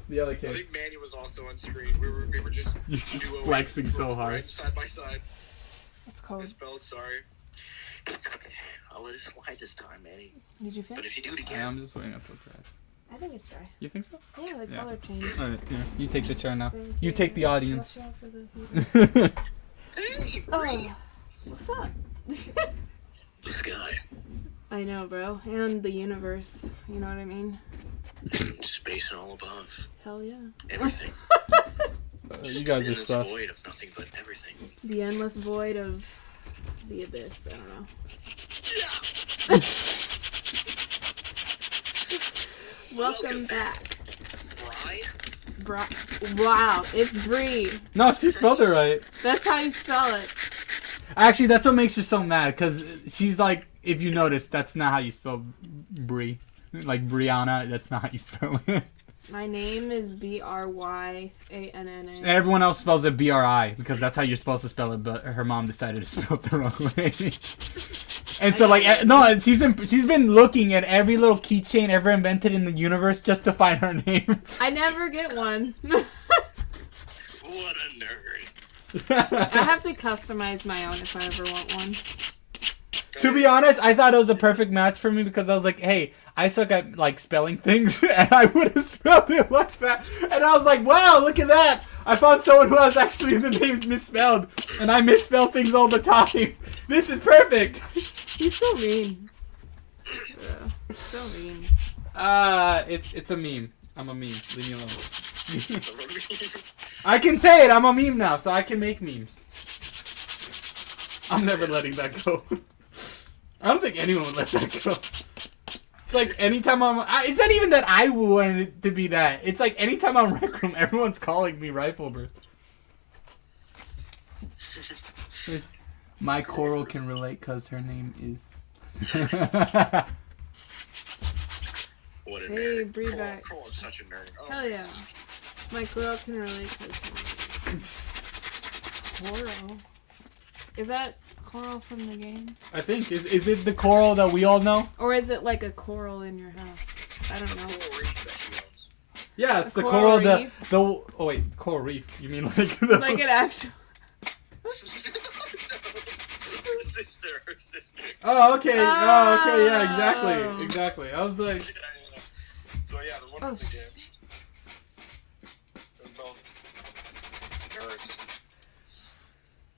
the other I kid. think Manny was also on screen. We were just You're just duoing flexing so hard. right side by side. It's cold. Misspelled, sorry. It's okay. I'll let it slide this time, Manny. Did you But finish? if you do it Yeah, again, I'm just waiting until dry. I think it's dry. You think so? Yeah, the Yeah. color changed. Alright, yeah. You take the chair now. Thank You take the audience. Watch out for the heat. hey, Oh, what's up? the sky, I know, bro. And the universe. You know what I mean? space, and all above, Hell yeah. everything. You guys In are this sus. void of nothing but everything. The endless void of the abyss. I don't know. Welcome back. Bri? Wow, it's Bree. No, she spelled it right. That's how you spell it. Actually, that's what makes her so mad, because she's like, if you notice, that's not how you spell Brie. Like Brianna, that's not how you spell it. My name is Bryanna. And everyone else spells it B-R-I, because that's how you're supposed to spell it, but her mom decided to spell it the wrong way. And so, like, no, she's been looking at every little keychain ever invented in the universe just to find her name. I never get one. What a nerd. I have to customize my own if I ever want one. To be honest, I thought it was a perfect match for me because I was like, hey, I suck at like spelling things, and I would have spelled it like that. And I was like, wow, look at that! I found someone who has actually the names misspelled, and I misspell things all the time. This is perfect. He's so mean. So mean. It's a meme. I'm a meme. Leave me alone. I can say it. I'm a meme now, so I can make memes. I'm never letting that go. I don't think anyone would let that go. It's like anytime it's not even that I wanted it to be that. It's like anytime I'm Rec Room, everyone's calling me Rifleburst. My Coral can relate because her name is. What a Hey, nerd. Bree back. Coral is such a nerd. Oh, Hell yeah. My girl can relate because Coral. Is that Coral from the game? I think is it the Coral that we all know? Or is it like a coral in your house? I don't know. Coral reef that she owns. Yeah, it's The the Coral Coral Reef? the oh wait, Coral Reef. You mean like the Like an actual. Her sister. Oh, okay. Oh, okay. Yeah, Oh. exactly. I was like, Yeah. So yeah, the one Oh, from the game. They're both nerds.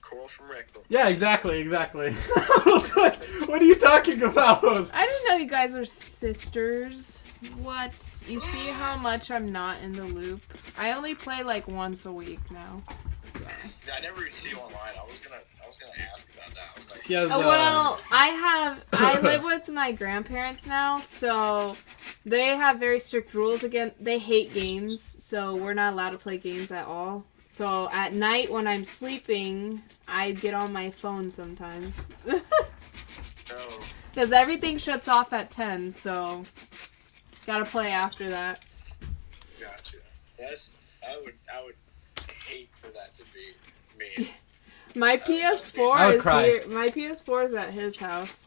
Coral from Rec Room. yeah, exactly. I was like, what are you talking about? I didn't know you guys were sisters. What? You see how much I'm not in the loop? I only play like once a week now. So. Yeah, I never even see you online. I was gonna ask about that. I was like, She has, Well, I live with my grandparents now, so they have very strict rules again. They hate games, so we're not allowed to play games at all. So at night when I'm sleeping, I get on my phone sometimes. no. Because everything shuts off at 10, so gotta play after that. Gotcha. Yes, I would hate for that to be me. My I PS4 would is cry. here. My PS4 is at his house.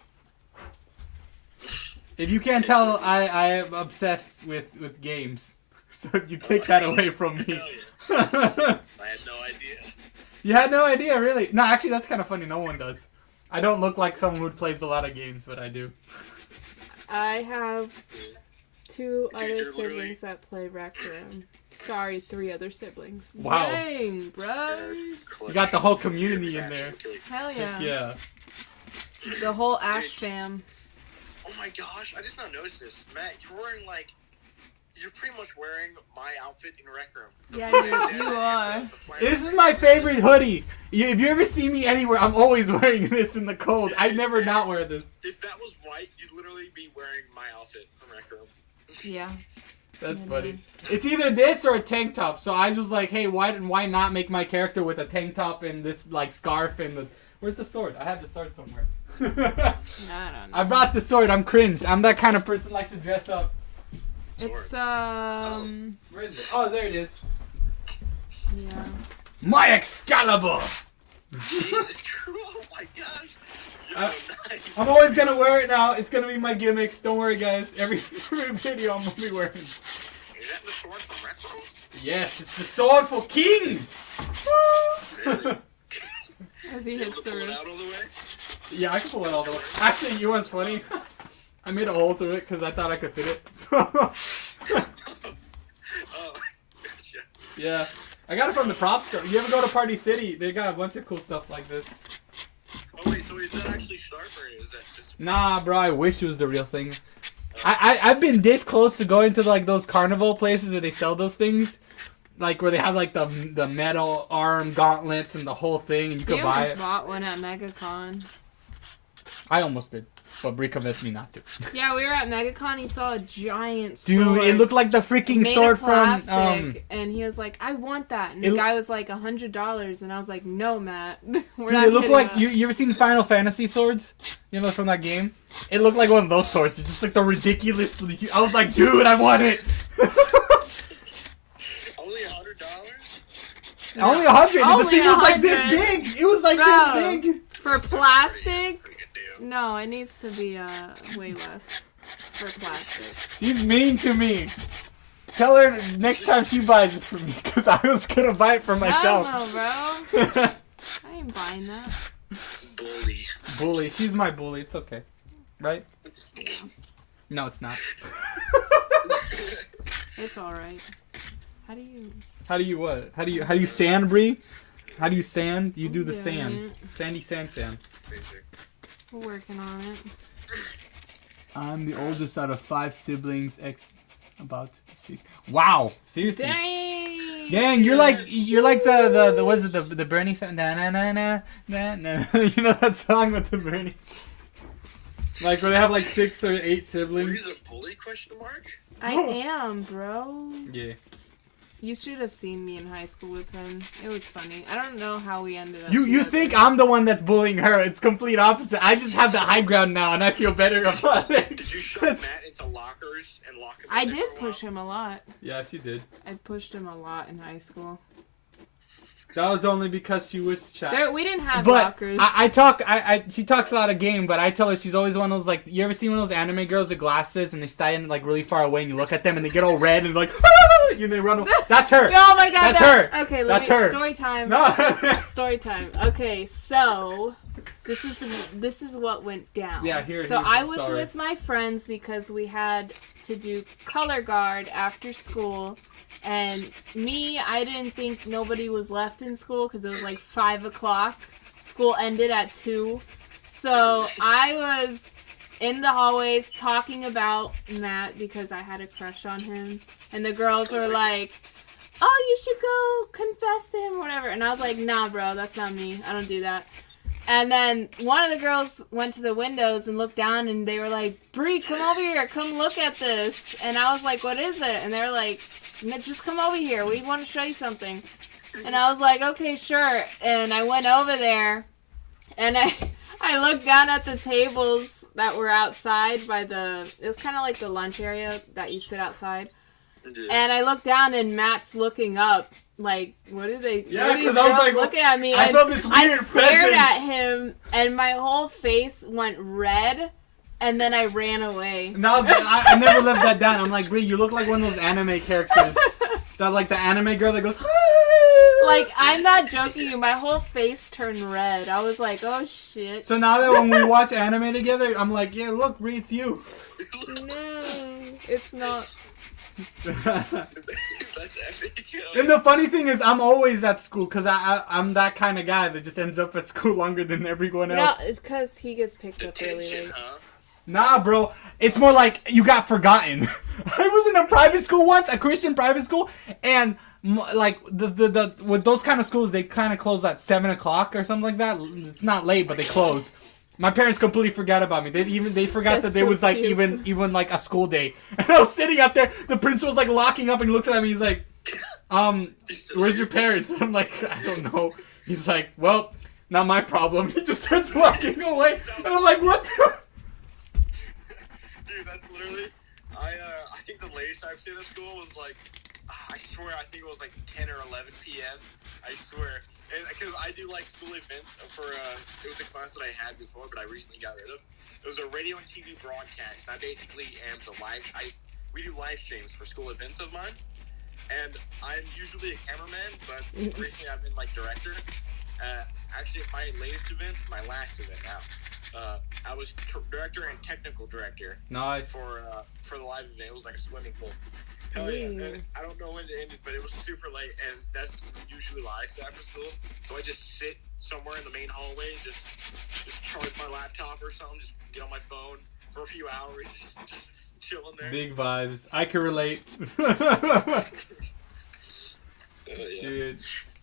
If you can't tell, I am obsessed with games. So if you take that away from me. Hell yeah. I had no idea. You had no idea, really? No, actually, that's kind of funny. No one does. I don't look like someone who plays a lot of games, but I do. I have 2 Dude, other you're literally- siblings that play Rec Room. Sorry, 3 other siblings. Wow. Dang, bro. You got the whole community in there. Hell yeah. Yeah. The whole Ash fam. Oh my gosh, I just now noticed this. Matt, you're pretty much wearing my outfit in Rec Room. Yeah, you are. This is my favorite hoodie. If you ever see me anywhere, I'm always wearing this in the cold. I never not wear this. If that was white, you'd literally be wearing my outfit from Rec Room. Yeah. That's Yeah, funny. man. It's either this or a tank top. So I was like, hey, why not make my character with a tank top and this like scarf and the where's the sword? I have the sword somewhere. I don't know. I brought the sword. I'm cringed. I'm that kind of person who likes to dress up. It's Where is it? Oh, there it is. yeah. My Excalibur. Jesus Christ, oh my gosh. Yo, Uh, nice. I'm always gonna wear it now. It's gonna be my gimmick. Don't worry, guys. Every video I'm gonna be wearing. Is that the sword from Rec Room? Yes, it's the sword for kings. Really? As he You able hits to the pull it roof. out all the way? Yeah, I can pull it all the way. Actually, you know what's funny? I made a hole through it because I thought I could fit it. So, Oh, gotcha. yeah. I got it from the prop store. You ever go to Party City? They got a bunch of cool stuff like this. Oh wait, so is that actually sharp or is that just... Nah, bro, I wish it was the real thing. I've been this close to going to like those carnival places where they sell those things. Like where they have like the metal arm gauntlets and the whole thing and you He can buy almost it. bought one at MegaCon. I almost did. But Brie convinced me not to. Yeah, we were at MegaCon. He saw a giant Dude, sword. it looked like the freaking made sword of plastic, from and he was like, "I want that." And It the lo- guy was like, $100, and I was like, "No, Matt, we're Dude, not it looked getting like that." you ever seen Final Fantasy swords? You know from that game? It looked like one of those swords. It's just like the ridiculously. I was like, dude, I want it. Only $100? Only 100. And the Only thing was like this 100. big. It was like Bro. this big. For plastic? Pretty good deal. No, it needs to be way less for plastic. She's mean to me. Tell her next time she buys it for me, because I was gonna buy it for myself. I don't know, bro. I ain't buying that. Bully. Bully. She's my bully. It's okay, right? No, it's not. It's all right. How do you? How do you what? How do you sand, Bree? How do you sand? You do the Yeah, sand. yeah. Sandy sand. Basic. We're working on it. I'm the oldest out of 5 siblings. About to be 6. Wow, seriously. Dang. Dang, you're like the what is it the Bernie fan? Na na na na na na. You know that song with the Bernie? Like where they have like 6 or 8 Were siblings. you a bully, question mark? I am, bro. Yeah. You should have seen me in high school with him. It was funny. I don't know how we ended up. You together. think I'm the one that's bullying her? It's complete opposite. I just have the high ground now, and I feel better about it. Did you shove That's- Matt into lockers and lock him I in there did for a while? push him a lot. Yeah, she did. I pushed him a lot in high school. That was only because she was shy. There, we didn't have But lockers. she talks a lot of game, but I tell her she's always one of those, like, you ever seen one of those anime girls with glasses and they stand, like, really far away and you look at them and they get all red and, like, and they run away? That's her. Oh my god, That's her. Okay, That's me. her. Story time. No. Story time. Okay, so this is what went down. Yeah, here's So the I was story. with my friends because we had to do color guard after school, and I didn't think nobody was left in school because it was like 5 o'clock. School ended at 2, so I was in the hallways talking about Matt because I had a crush on him, and the girls were like, "Oh, you should go confess to him," or whatever. And I was like, "Nah, bro, that's not me. I don't do that." And then one of the girls went to the windows and looked down, and they were like, "Bree, come over here. Come look at this." And I was like, "What is it?" And they were like, "No, just come over here. We want to show you something." And I was like, "Okay, sure." And I went over there, and I looked down at the tables that were outside by it was kind of like the lunch area that you sit outside. And I looked down and Matt's looking up like, what are they? Yeah, what are these 'cause I was girls like, looking at me, I and felt this I weird stared at presence. him, and my whole face went red, and then I ran away. And that was, I never lived that down. I'm like, Brie, you look like one of those anime characters. That, like, the anime girl that goes, Like, I'm not joking you, my whole face turned red. I was like, oh shit. So now that when we watch anime together, I'm like, yeah, look, Brie, it's you. No, it's not. That's epic. And the funny thing is, I'm always at school because I'm that kind of guy that just ends up at school longer than everyone No, else. it's because he gets picked up really Detention, late. huh? Nah, bro. It's more like you got forgotten. I was in a private school once, a Christian private school, and like the with those kind of schools, they kind of close at 7 o'clock or something like that. It's not late, but they close. My parents completely forgot about me. They forgot That's that there so was like cute. even like a school day. And I was sitting up there. The principal's like locking up and he looks at me. He's like, where's your parents? I'm like, I don't know. He's like, well, not my problem. He just starts walking away, and I'm like, what? Dude, that's literally. I think the latest I've seen at school was like, I swear, I think it was like 10 or 11 p.m. I swear. And because I do like school events for, it was a class that I had before, but I recently got rid of. It was a radio and TV broadcast. I basically am the we do live streams for school events of mine. And I'm usually a cameraman, but recently I've been like director. Actually, my latest event, my last event now, I was director and technical director Nice. for the live event. It was like a swimming pool. Hell yeah. And I don't know when it ended, but it was super late, and that's usually why I stay after school. So I just sit somewhere in the main hallway, just charge my laptop or something, just get on my phone for a few hours, just chilling there. Big vibes. I can relate. Yeah. Dude.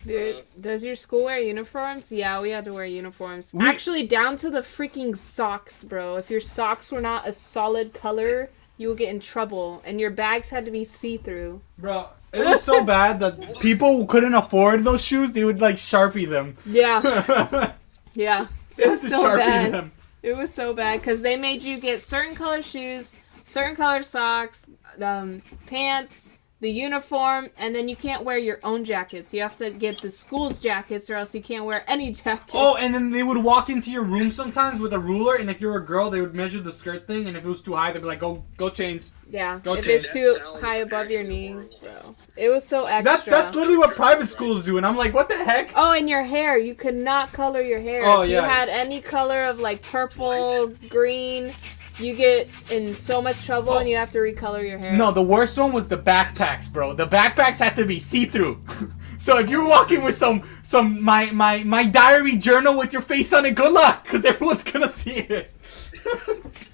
Dude, does your school wear uniforms? Yeah, we had to wear uniforms. We- Actually, down to the freaking socks, bro. If your socks were not a solid color, you would get in trouble. And your bags had to be see-through. Bro, it was so bad that people who couldn't afford those shoes, they would like Sharpie them. Yeah, yeah. It was To so Sharpie bad. them. It was so bad because they made you get certain color shoes, certain color socks, pants, the uniform, and then you can't wear your own jackets. You have to get the school's jackets or else you can't wear any jackets. Oh, and then they would walk into your room sometimes with a ruler, and if you were a girl, they would measure the skirt thing, and if it was too high, they'd be like, go change. Yeah, Go if change. it's too That sounds high above your actually knee, horrible. bro. It was so extra. That's literally what private schools do, and I'm like, what the heck? Oh, and your hair. You could not color your hair. Oh, if yeah. you had any color of like purple, green, you get in so much trouble Oh. and you have to recolor your hair. No, the worst one was the backpacks, bro. The backpacks had to be see-through. So if you're walking with some my diary journal with your face on it, good luck, because everyone's gonna see it.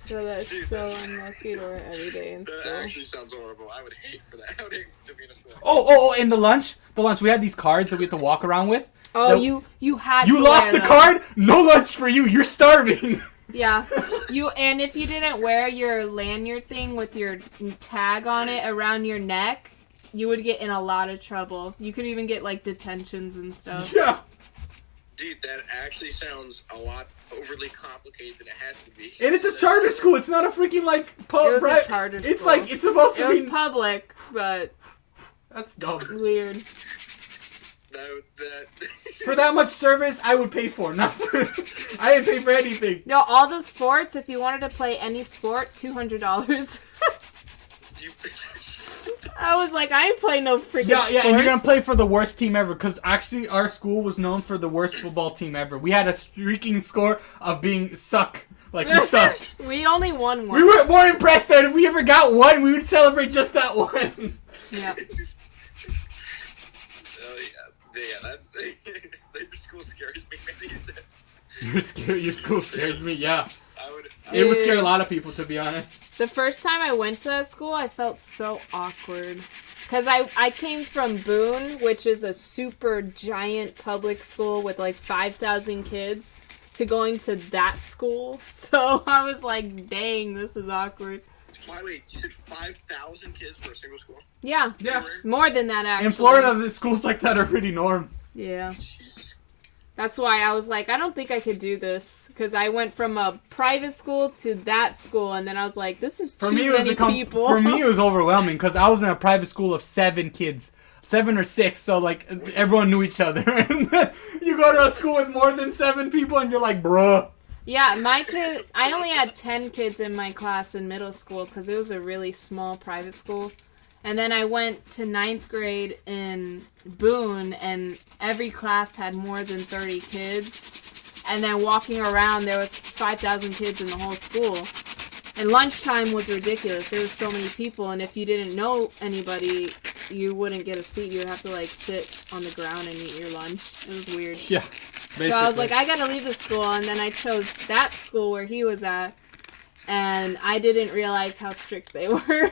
So that's so unlucky to wear every day in That school. actually sounds horrible. I would hate for that. I would hate to be in a school. Oh, and the lunch, we had these cards that we had to walk around with. Oh, No. you had You to lost wear the them. card, no lunch for you. You're starving. Yeah. And if you didn't wear your lanyard thing with your tag on it around your neck, you would get in a lot of trouble. You could even get like detentions and stuff. Yeah. Dude, that actually sounds a lot overly complicated than it has to be. And it's a charter school. It's not a freaking like It was right? a charter It's school. like it's supposed It to was be. public, but That's dumb. weird. That For that much service, I would pay for. Not for, I didn't pay for anything. No, all the sports, if you wanted to play any sport, $200. you, I was like, I ain't playing no freaking Yeah, sports. and you're gonna play for the worst team ever, because actually our school was known for the worst football team ever. We had a streaking score of being suck. Like, we sucked. We only won once. We were more impressed that if we ever got one, we would celebrate just that one. Yeah. that's the school scares me. Your school scares me, yeah. I would. It would Dude. scare a lot of people, to be honest. The first time I went to that school, I felt so awkward. Because I came from Boone, which is a super giant public school with like 5,000 kids, to going to that school. So I was like, dang, this is awkward. Wait, you said 5,000 kids for a single school? Yeah, Yeah. more than that actually. In Florida, the schools like that are pretty norm. Yeah. Jesus. That's why I was like, I don't think I could do this. Because I went from a private school to that school, and then I was like, this is too For me, it was many people. For me, it was overwhelming because I was in a private school of 7 kids. 7 or 6, so like everyone knew each other. And then you go to a school with more than 7 people, and you're like, bruh. Yeah, my kid, I only had 10 kids in my class in middle school because it was a really small private school. And then I went to 9th grade in Boone, and every class had more than 30 kids. And then walking around, there was 5,000 kids in the whole school. And lunchtime was ridiculous. There was so many people, and if you didn't know anybody, you wouldn't get a seat. You would have to, like, sit on the ground and eat your lunch. It was weird. Yeah. So I was like, I gotta leave the school, and then I chose that school where he was at, and I didn't realize how strict they were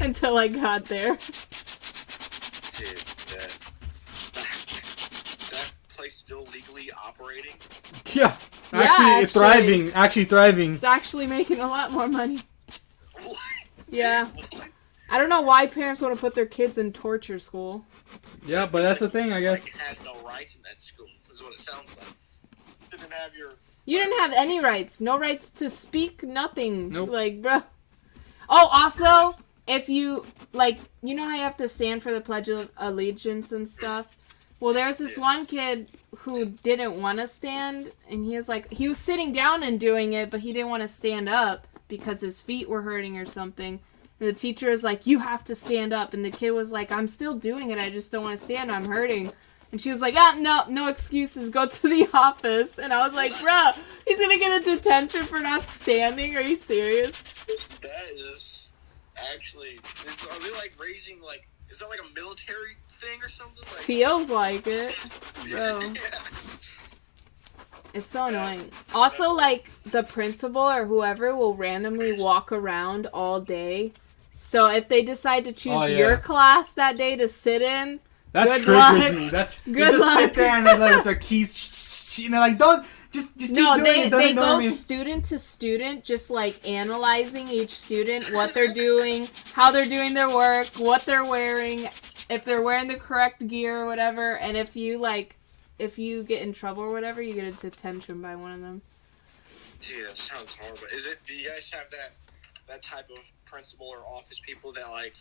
until I got there. Dude, that place still legally operating? Yeah. Yeah, Actually thriving. It's actually making a lot more money. What? Yeah. I don't know why parents want to put their kids in torture school. Yeah, but that's the thing, I guess. Like, had no rights in that school, is what it sounds like. Didn't have your... You didn't have any rights. No rights to speak, nothing. Nope. Like, bro. Oh, also, if you, like, you know how you have to stand for the Pledge of Allegiance and stuff? Well, there's this one kid who didn't want to stand, and he was like, he was sitting down and doing it, but he didn't want to stand up because his feet were hurting or something. And the teacher was like, you have to stand up. And the kid was like, I'm still doing it. I just don't want to stand. I'm hurting. And she was like, no excuses. Go to the office. And I was like, bro, he's going to get a detention for not standing. Are you serious? That is actually... Are they, like, raising, like... Is that, like, a military thing or something? Like... Feels like it. Bro. Yeah. It's so annoying. Also, like, the principal or whoever will randomly walk around all day. So if they decide to choose your class that day to sit in, that good triggers luck. me. They Good just luck. sit there and they're like with their keys, and they're like, don't just keep no, doing it. Don't they ignore go me. student to student, just like analyzing each student, what they're doing, how they're doing their work, what they're wearing, if they're wearing the correct gear or whatever. And if you get in trouble or whatever, you get a detention by one of them. Dude, that sounds horrible. Do you guys have that type of principal or office people that, like,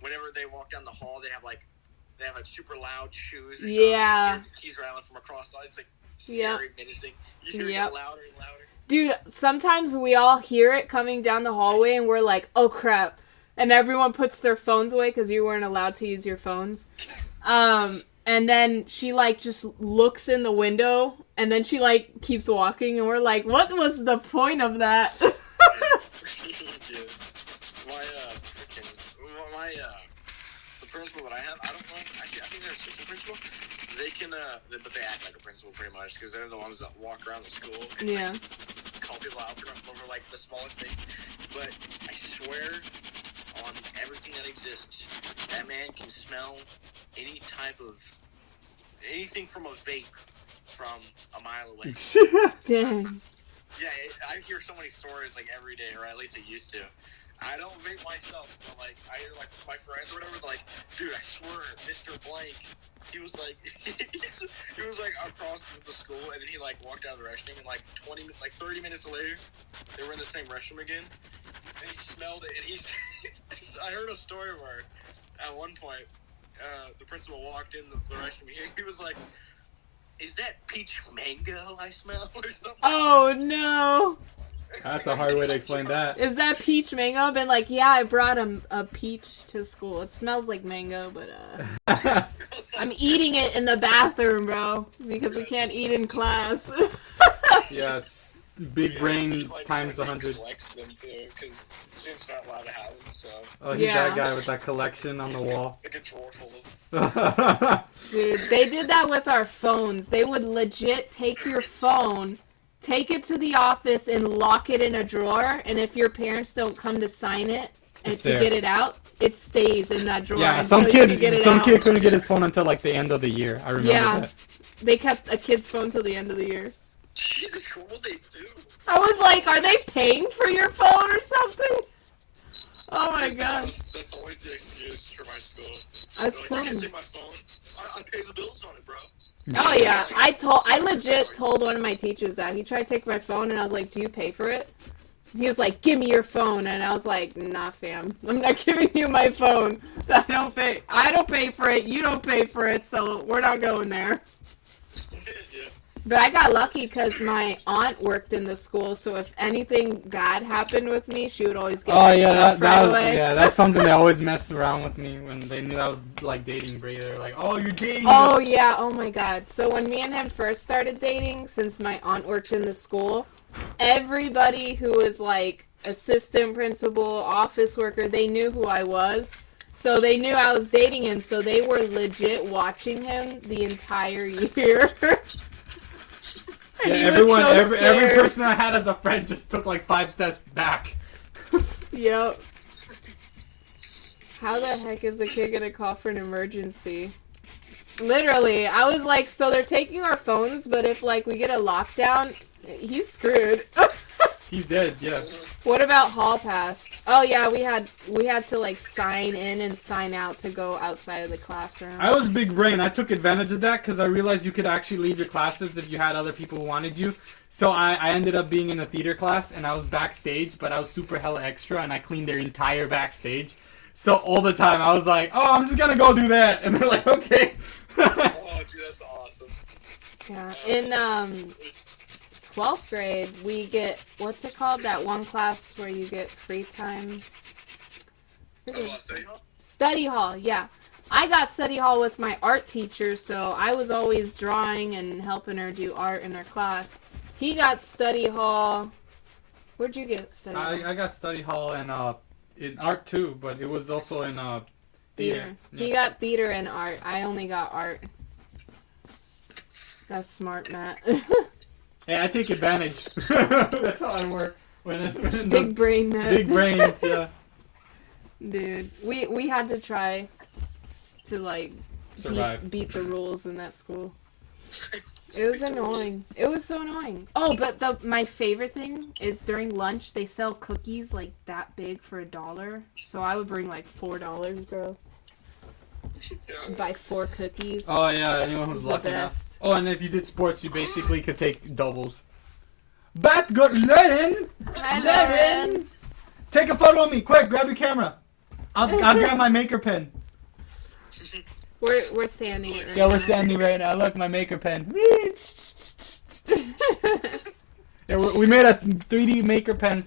whenever they walk down the hall, they have like super loud shoes? Or Yeah. something, keys rattling from across the it's like Yep. scary, menacing. You hear it Yep. get louder and louder. Dude, sometimes we all hear it coming down the hallway and we're like, oh crap. And everyone puts their phones away because you weren't allowed to use your phones. And then she, like, just looks in the window, and then she, like, keeps walking, and we're like, what was the point of that? Dude, the principal that I have, I don't know, actually, I think they're assistant principal. They can, but they act like a principal pretty much, because they're the ones that walk around the school and Yeah. like, call people out over, like, the smallest things. But I swear on everything that exists, that man can smell anything from a vape from a mile away. Dang. Yeah, I hear so many stories, like, every day, or at least I used to. I don't vape myself, but, like, I hear, like, my friends or whatever, like, dude, I swear, Mr. Blank, he was, like, he was, like, across the school, and then he, like, walked out of the restroom, and, like, 30 minutes later, they were in the same restroom again, and he smelled it, and I heard a story where, at one point, the principal walked in the restroom, he was like, is that peach mango I smell, or something? Oh, no. That's a hard way to explain that. Is that peach mango? I've been like, yeah, I brought a peach to school. It smells like mango, but, I'm eating it in the bathroom, bro, because we can't eat in class. Yeah, it's big brain Like, times he 100. collects them too, because students not allowed to have them, so Oh, he's Yeah. that guy with that collection on the wall. like a drawer full of. Dude, they did that with our phones. They would legit take your phone, take it to the office, and lock it in a drawer. And if your parents don't come to sign it and It's to there. get it out, it stays in that drawer. Yeah, until some you kid can get it out. couldn't get his phone until like the end of the year. I remember Yeah. that. They kept a kid's phone till the end of the year. Jesus, what they do? I was like, are they paying for your phone or something? Oh my gosh. That's always the excuse for my school. That's They're like, I so... can't take my phone. I pay the bills on it, bro. Oh yeah, I legit told one of my teachers that. He tried to take my phone and I was like, do you pay for it? He was like, "Give me your phone," and I was like, "Nah, fam, I'm not giving you my phone. I don't pay for it. You don't pay for it, so we're not going there." Yeah. But I got lucky because my aunt worked in the school, so if anything bad happened with me, she would always get Oh my yeah, stuff right away. that's something they always messed around with me when they knew I was like dating Bray. They're like, "Oh, you're dating." Oh yeah, oh my god. So when me and him first started dating, since my aunt worked in the school, everybody who was like assistant principal, office worker, they knew who I was. So they knew I was dating him, so they were legit watching him the entire year. And Yeah, he was everyone, so every scared. person I had as a friend just took like 5 steps back. Yep. How the heck is the kid gonna call for an emergency? Literally, I was like, so they're taking our phones, but if like we get a lockdown, he's screwed. He's dead. Yeah. What about hall pass? Oh yeah, we had to like sign in and sign out to go outside of the classroom. I was big brain. I took advantage of that because I realized you could actually leave your classes if you had other people who wanted you. So I ended up being in a theater class and I was backstage, but I was super hella extra and I cleaned their entire backstage. So all the time I was like, "Oh, I'm just gonna go do that," and they're like, "Okay." Oh, dude, that's awesome. Yeah. In 12th grade, we get, what's it called? That one class where you get free time. Study hall? Study hall, yeah. I got study hall with my art teacher, so I was always drawing and helping her do art in her class. He got study hall. Where'd you get study hall? I got study hall and in art too, but it was also in theater. He got theater and art. I only got art. That's smart, Matt. Hey, I take advantage. That's how I work. Big brain, Matt. Big brains, yeah. Dude, we had to try to like Survive. beat the rules in that school. It was annoying. It was so annoying. Oh, but my favorite thing is during lunch they sell cookies like that big for $1. So I would bring like $4, bro. Buy 4 cookies. Oh yeah, anyone It who's was the lucky enough. best. Oh, and if you did sports, you basically could take doubles. Bat got Lennon! Hi, Lennon! Lauren. Take a photo of me, quick! Grab your camera. I'll grab my maker pen. We're standing. Right Yeah, we're now. standing right now. Look, my maker pen. Yeah, we made a 3D maker pen.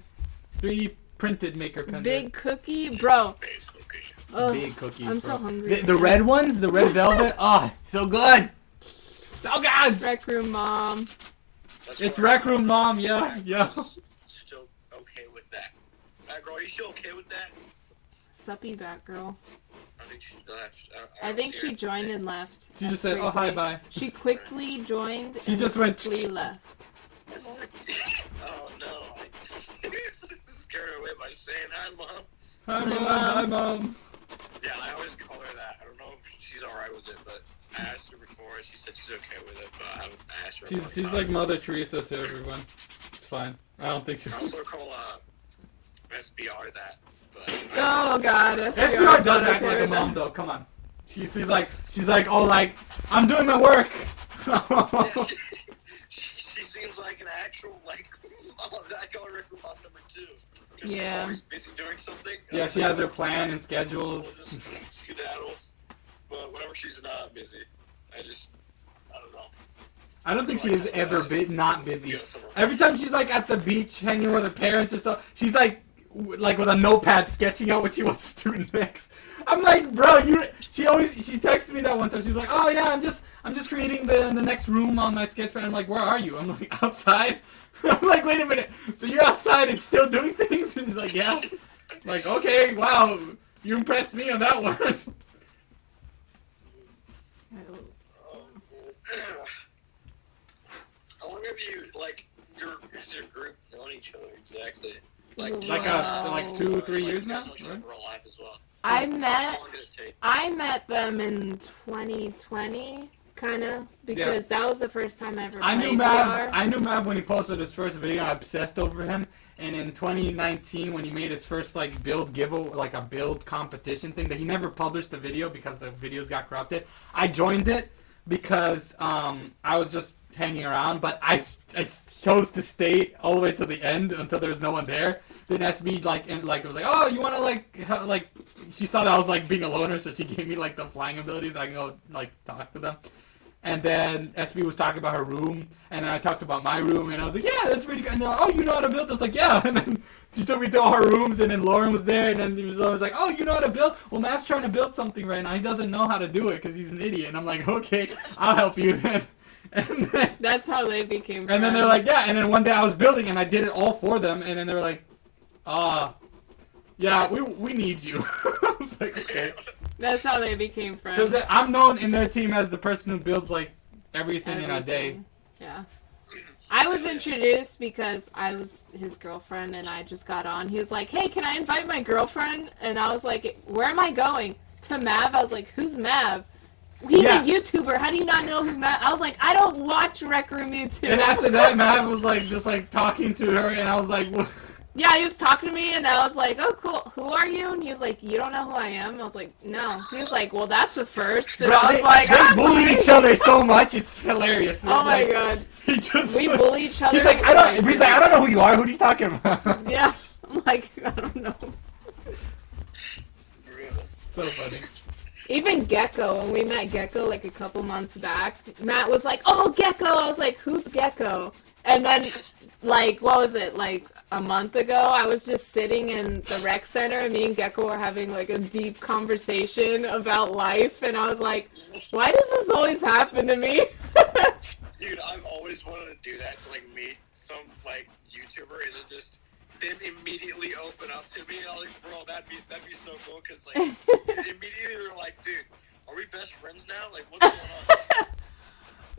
3D printed maker pen. Big cookie, bro. Ugh, Big cookies. I'm so bro. hungry. The red ones, the red velvet. Oh, so good. So good. Rec room mom. It's Rec Room Mom. Yeah, yeah. Still okay with that. Girl, are you still okay with that? Suppy back girl. I think she left. I think she joined and left. She just said, "Oh, hi, bye." She quickly joined. She and just went, quickly left. Oh no. I scared her away by saying hi, Mom. Hi, Hi, Mom. Mom. Hi, Mom. Yeah, I always call her that. I don't know if she's alright with it, but I asked her before. She said she's okay with it, but I haven't asked her. She's like Mother Teresa to everyone. It's fine. I don't think she's. I also call SBR that, but Oh god. SBR does act like a mom though. Come on. She's like oh like I'm doing my work. she seems like an actual like mom. I call her mom number 2. 'Cause Yeah. She's always busy doing something. Yeah, she has her plan and schedules. We'll just skedaddle. But whenever she's not busy, I don't know. I don't think she is ever not busy. Go somewhere. Every time she's like at the beach hanging with her parents or stuff, she's like with a notepad sketching out what she wants to do next. I'm like, bro, she texted me that one time. She's like, oh yeah, I'm just creating the next room on my sketch pad. I'm like, where are you? I'm like, outside. I'm like, wait a minute. So you're outside and still doing things? And she's like, yeah. I'm like, okay, wow, you impressed me on that one. How long have you is your group known each other exactly? Like Like 2-3 years now. Like Right? real life as well. I How met long did it take? I met them in 2020, kind of, because that was the first time I ever I played knew VR. I knew Mav when he posted his first video. I obsessed over him. And in 2019, when he made his first like build giveaway, like a build competition thing, that he never published the video because the videos got corrupted. I joined it because I was just hanging around, but I chose to stay all the way to the end until there was no one there. Then SB was like, oh, you want to like she saw that I was like being a loner, so she gave me like the flying abilities. I can go like talk to them. And then SB was talking about her room, and then I talked about my room, and I was like, yeah, that's pretty good. And they're like, oh, you know how to build? I was like, yeah. And then she took me to all her rooms, and then Lauren was there, and then he was always like, oh, you know how to build? Well, Matt's trying to build something right now. He doesn't know how to do it because he's an idiot. And I'm like, okay, I'll help you then. And then, That's how they became friends. and then they're like, yeah. And then one day I was building, and I did it all for them, and then they were like, yeah, we need you. I was like, okay. That's how they became friends. Because I'm known in their team as the person who builds like everything in a day. Everything. Yeah. I was introduced because I was his girlfriend and I just got on. He was like, hey, can I invite my girlfriend? And I was like, where am I going? To Mav? I was like, who's Mav? He's Yeah. a YouTuber. How do you not know who Mav? I was like, I don't watch Rec Room YouTube. And after that, Mav was like just like talking to her, and I was like, what? Yeah, he was talking to me, and I was like, oh, cool. Who are you? And he was like, you don't know who I am? I was like, no. He was like, well, that's a first. And Bro, I was like, they bully each other so much, it's hilarious. oh my Like, god. He just We bully each other. He's like, I don't know who you are. Who are you talking about? Yeah. I'm like, I don't know. So funny. Even Gecko, when we met Gecko like a couple months back, Matt was like, oh, Gecko. I was like, who's Gecko? And then, like, what was it, like a month ago, I was just sitting in the rec center and me and Gecko were having like a deep conversation about life, and I was like, why does this always happen to me? Dude, I've always wanted to do that to like meet some like YouTuber and then just them immediately open up to me. And I was like, bro, that'd be so cool because like immediately we were like, dude, are we best friends now? Like, what's going on?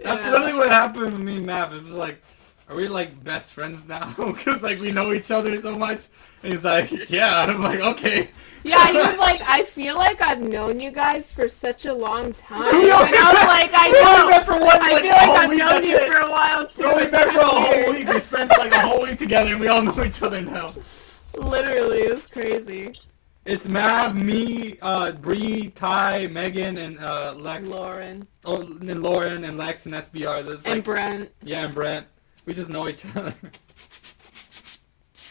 That's Yeah. literally what happened with me and Mav. It was like, are we like best friends now? Because like we know each other so much. And he's like, yeah. And I'm like, okay. Yeah, he was like, I feel like I've known you guys for such a long time. And We I only was met- like, I we only know. met for one, I like, feel like whole I've week, known that's you it. for a while too. We only It's met for a kinda whole weird. week. We spent like a whole week together, and we all know each other now. Literally, it was crazy. It's Mav, me, Bree, Ty, Megan, and Lex. Lauren Oh, and Lauren and Lex and SBR. That's and like, Brent. yeah, and Brent. We just know each other.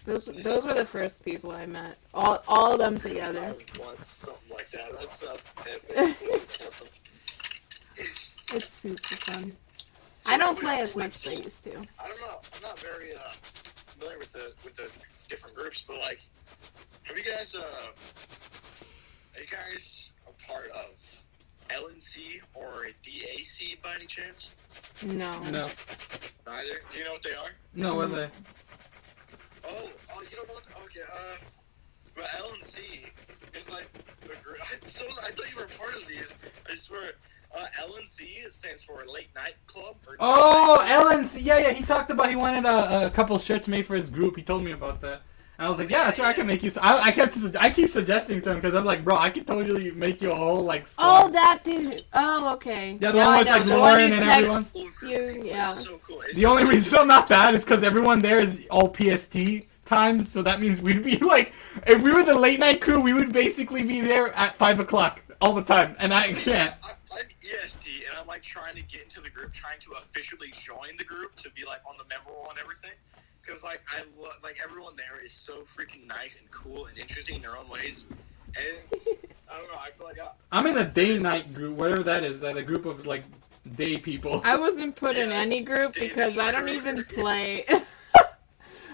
Those were the first people I met. All of them together. I would want something like that. That sounds epic. That's awesome. It's super fun. I don't play as much as I used to. I don't know. I'm not very familiar with the different groups, but like, have you guys are you guys a part of LNC or DAC by any chance? No. No. Neither. Do you know what they are? No, what are they? Oh, you know what? Okay, but LNC is like the group. I thought you were a part of these. I swear. LNC stands for Late Night Club. Or Oh, LNC. Yeah, he talked about he wanted a couple shirts made for his group. He told me about that. And I was like, yeah, sure, I can make you. I keep suggesting to him because I'm like, bro, I could totally make you a whole like squad. Oh, that dude. Oh, okay. Yeah, the Now one I with, know. like, The Lauren who and everyone. texts You, yeah. It's so cool. The only reason I'm not that is because everyone there is all PST times, so that means we'd be like, if we were the late night crew, we would basically be there at 5 o'clock all the time, and I can't. I'm EST, and I'm like trying to get into the group, trying to officially join the group to be like on the member roll and everything. Because like like everyone there is so freaking nice and cool and interesting in their own ways, and I don't know. I feel like I'm in a day-night group, whatever that is, that a group of like day people. I wasn't put in any group because I don't even play.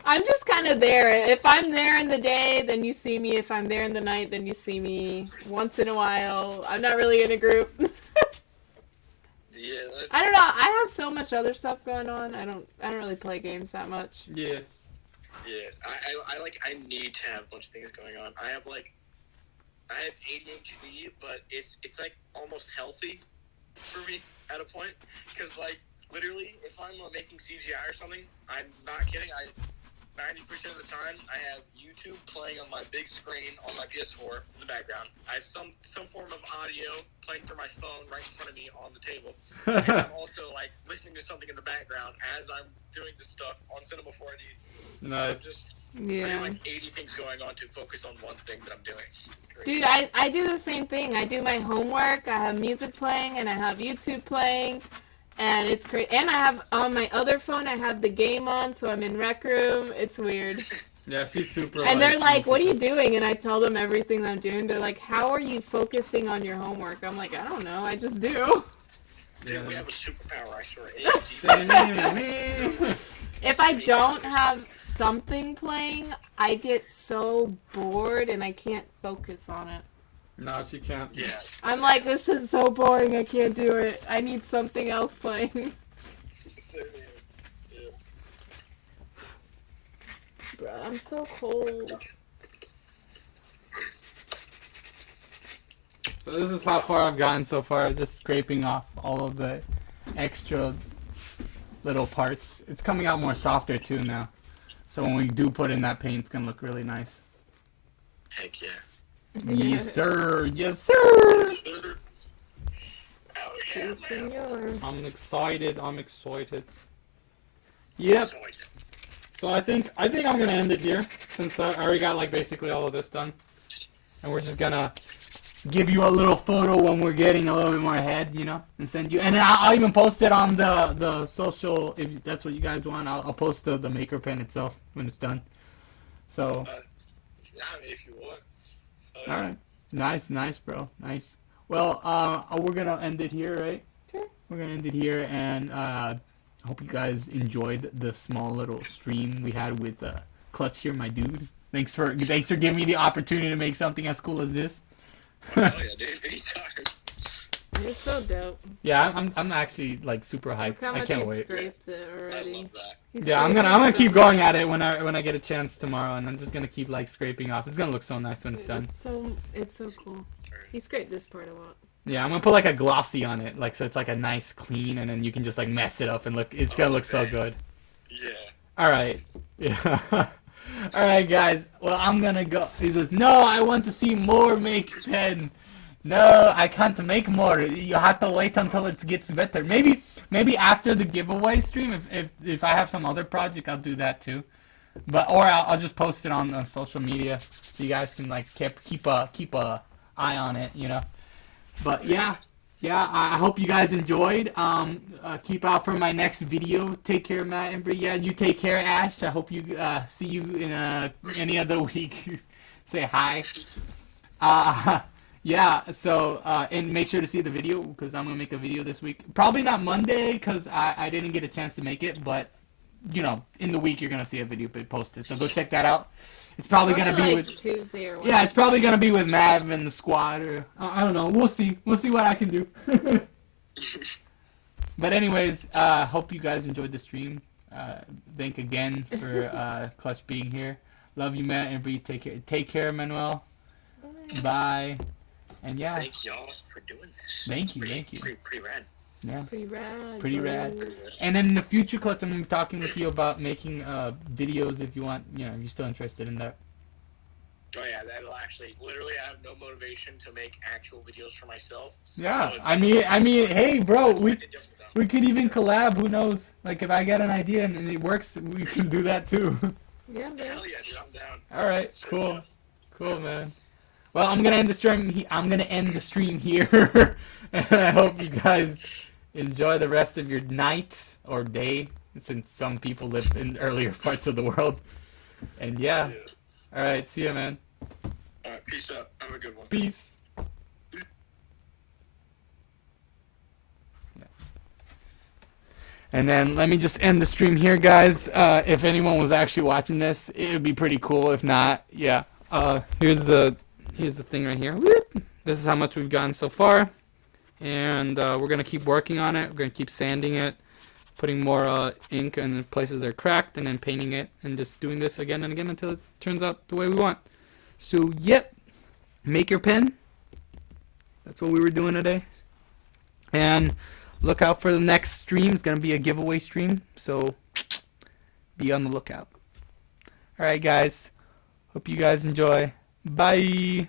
I'm just kind of there. If I'm there in the day, then you see me. If I'm there in the night, then you see me once in a while. I'm not really in a group. yeah. That's, I don't know. I have so much other stuff going on. I don't really play games that much. Yeah. Yeah, I need to have a bunch of things going on. I have ADHD, but it's like almost healthy for me at a point. Because like literally, if I'm making CGI or something, I'm not kidding. 90% of the time, I have YouTube playing on my big screen on my PS4 in the background. I have some form of audio playing through my phone right in front of me on the table. And I'm also like listening to something in the background as I'm doing this stuff on Cinema 4D. Nice. I'm just Yeah. I have like 80 things going on to focus on one thing that I'm doing. It's great. Dude, I do the same thing. I do my homework, I have music playing, and I have YouTube playing, And it's great. And I have on my other phone, I have the game on, so I'm in Rec Room. It's weird. Yeah, she's super. And they're like, "What are you doing?" And I tell them everything that I'm doing. They're like, "How are you focusing on your homework?" I'm like, "I don't know. I just do." Dude, we have a superpower, I swear. If I don't have something playing, I get so bored and I can't focus on it. No, she can't. Yeah. I'm like, this is so boring. I can't do it. I need something else playing. Bruh, I'm so cold. So this is how far I've gotten so far, just scraping off all of the extra little parts. It's coming out more softer too now. So when we do put in that paint, it's gonna look really nice. Heck yeah. Yes, sir. Yes, sir. Oh, yeah, Sí, señor. I'm excited. I'm excited. Yep. So I think I'm gonna end it here since I already got like basically all of this done, and we're just gonna give you a little photo when we're getting a little bit more ahead, you know, and send you. And I'll even post it on the social if that's what you guys want. I'll post the maker pen itself when it's done. So. If you want. All right. Nice, bro. Nice. Well, we're gonna end it here, right? Sure. We're gonna end it here, and I hope you guys enjoyed the small little stream we had with Klutz here, my dude. Thanks for giving me the opportunity to make something as cool as this. Oh yeah, dude. Anytime. You're so dope. Yeah, I'm actually like super hyped. Look how I much can't you wait. scraped it I already. love that. You Yeah, I'm scraped gonna it keep so going much. at it when I get a chance tomorrow, and I'm just gonna keep like scraping off. It's gonna look so nice when it's done. It's so cool. He scraped this part a lot. Yeah, I'm gonna put like a glossy on it, like so it's like a nice clean, and then you can just like mess it up and look. It's gonna look so good. Yeah. All right. Yeah. All right, guys. Well, I'm gonna go. He says, "No, I want to see more make pen. No, I can't make more. You have to wait until it gets better. Maybe after the giveaway stream, if I have some other project, I'll do that too. But or I'll just post it on social media so you guys can like keep a eye on it, you know. But yeah, I hope you guys enjoyed. Keep out for my next video. Take care, Matt and Bree. Yeah, you take care, Ash. I hope you see you in any other week. Say hi. Yeah, so and make sure to see the video because I'm gonna make a video this week. Probably not Monday because I didn't get a chance to make it, but you know, in the week you're gonna see a video posted. So go check that out. It's probably gonna be like with Tuesday or yeah, it's probably gonna be with Mav and the squad, or I don't know. We'll see. We'll see what I can do. But anyways, hope you guys enjoyed the stream. Thank again for Clutch being here. Love you, Matt and Bree. Take care, Manuel. Bye. And yeah. Thank y'all for doing this. Thank you. Pretty rad. Yeah. Pretty rad. Pretty bro. rad. And then in the future, Clutch, I'm gonna be talking with you about making videos if you want. You know, if you're still interested in that. Oh yeah, that'll actually literally I have no motivation to make actual videos for myself. Yeah. So it's I mean, hey, bro, we different though. we could even collab. Who knows? Like if I get an idea and it works, we can do that too. Yeah, man. Hell yeah, dude, I'm down. All right. Cool, man. Well, I'm gonna end the stream. I'm gonna end the stream here, and I hope you guys enjoy the rest of your night or day, since some people live in earlier parts of the world. And yeah, all right. See ya, man. Alright, peace out. Have a good one. Peace. And then let me just end the stream here, guys. If anyone was actually watching this, it would be pretty cool. If not, yeah. Here's the thing right here. Whoop. This is how much we've gotten so far, and we're gonna keep working on it. We're gonna keep sanding it, putting more ink in places that are cracked, and then painting it, and just doing this again and again until it turns out the way we want. So yep, make your pen. That's what we were doing today. And look out for the next stream. It's gonna be a giveaway stream, so be on the lookout. All right, guys. Hope you guys enjoy. Bye.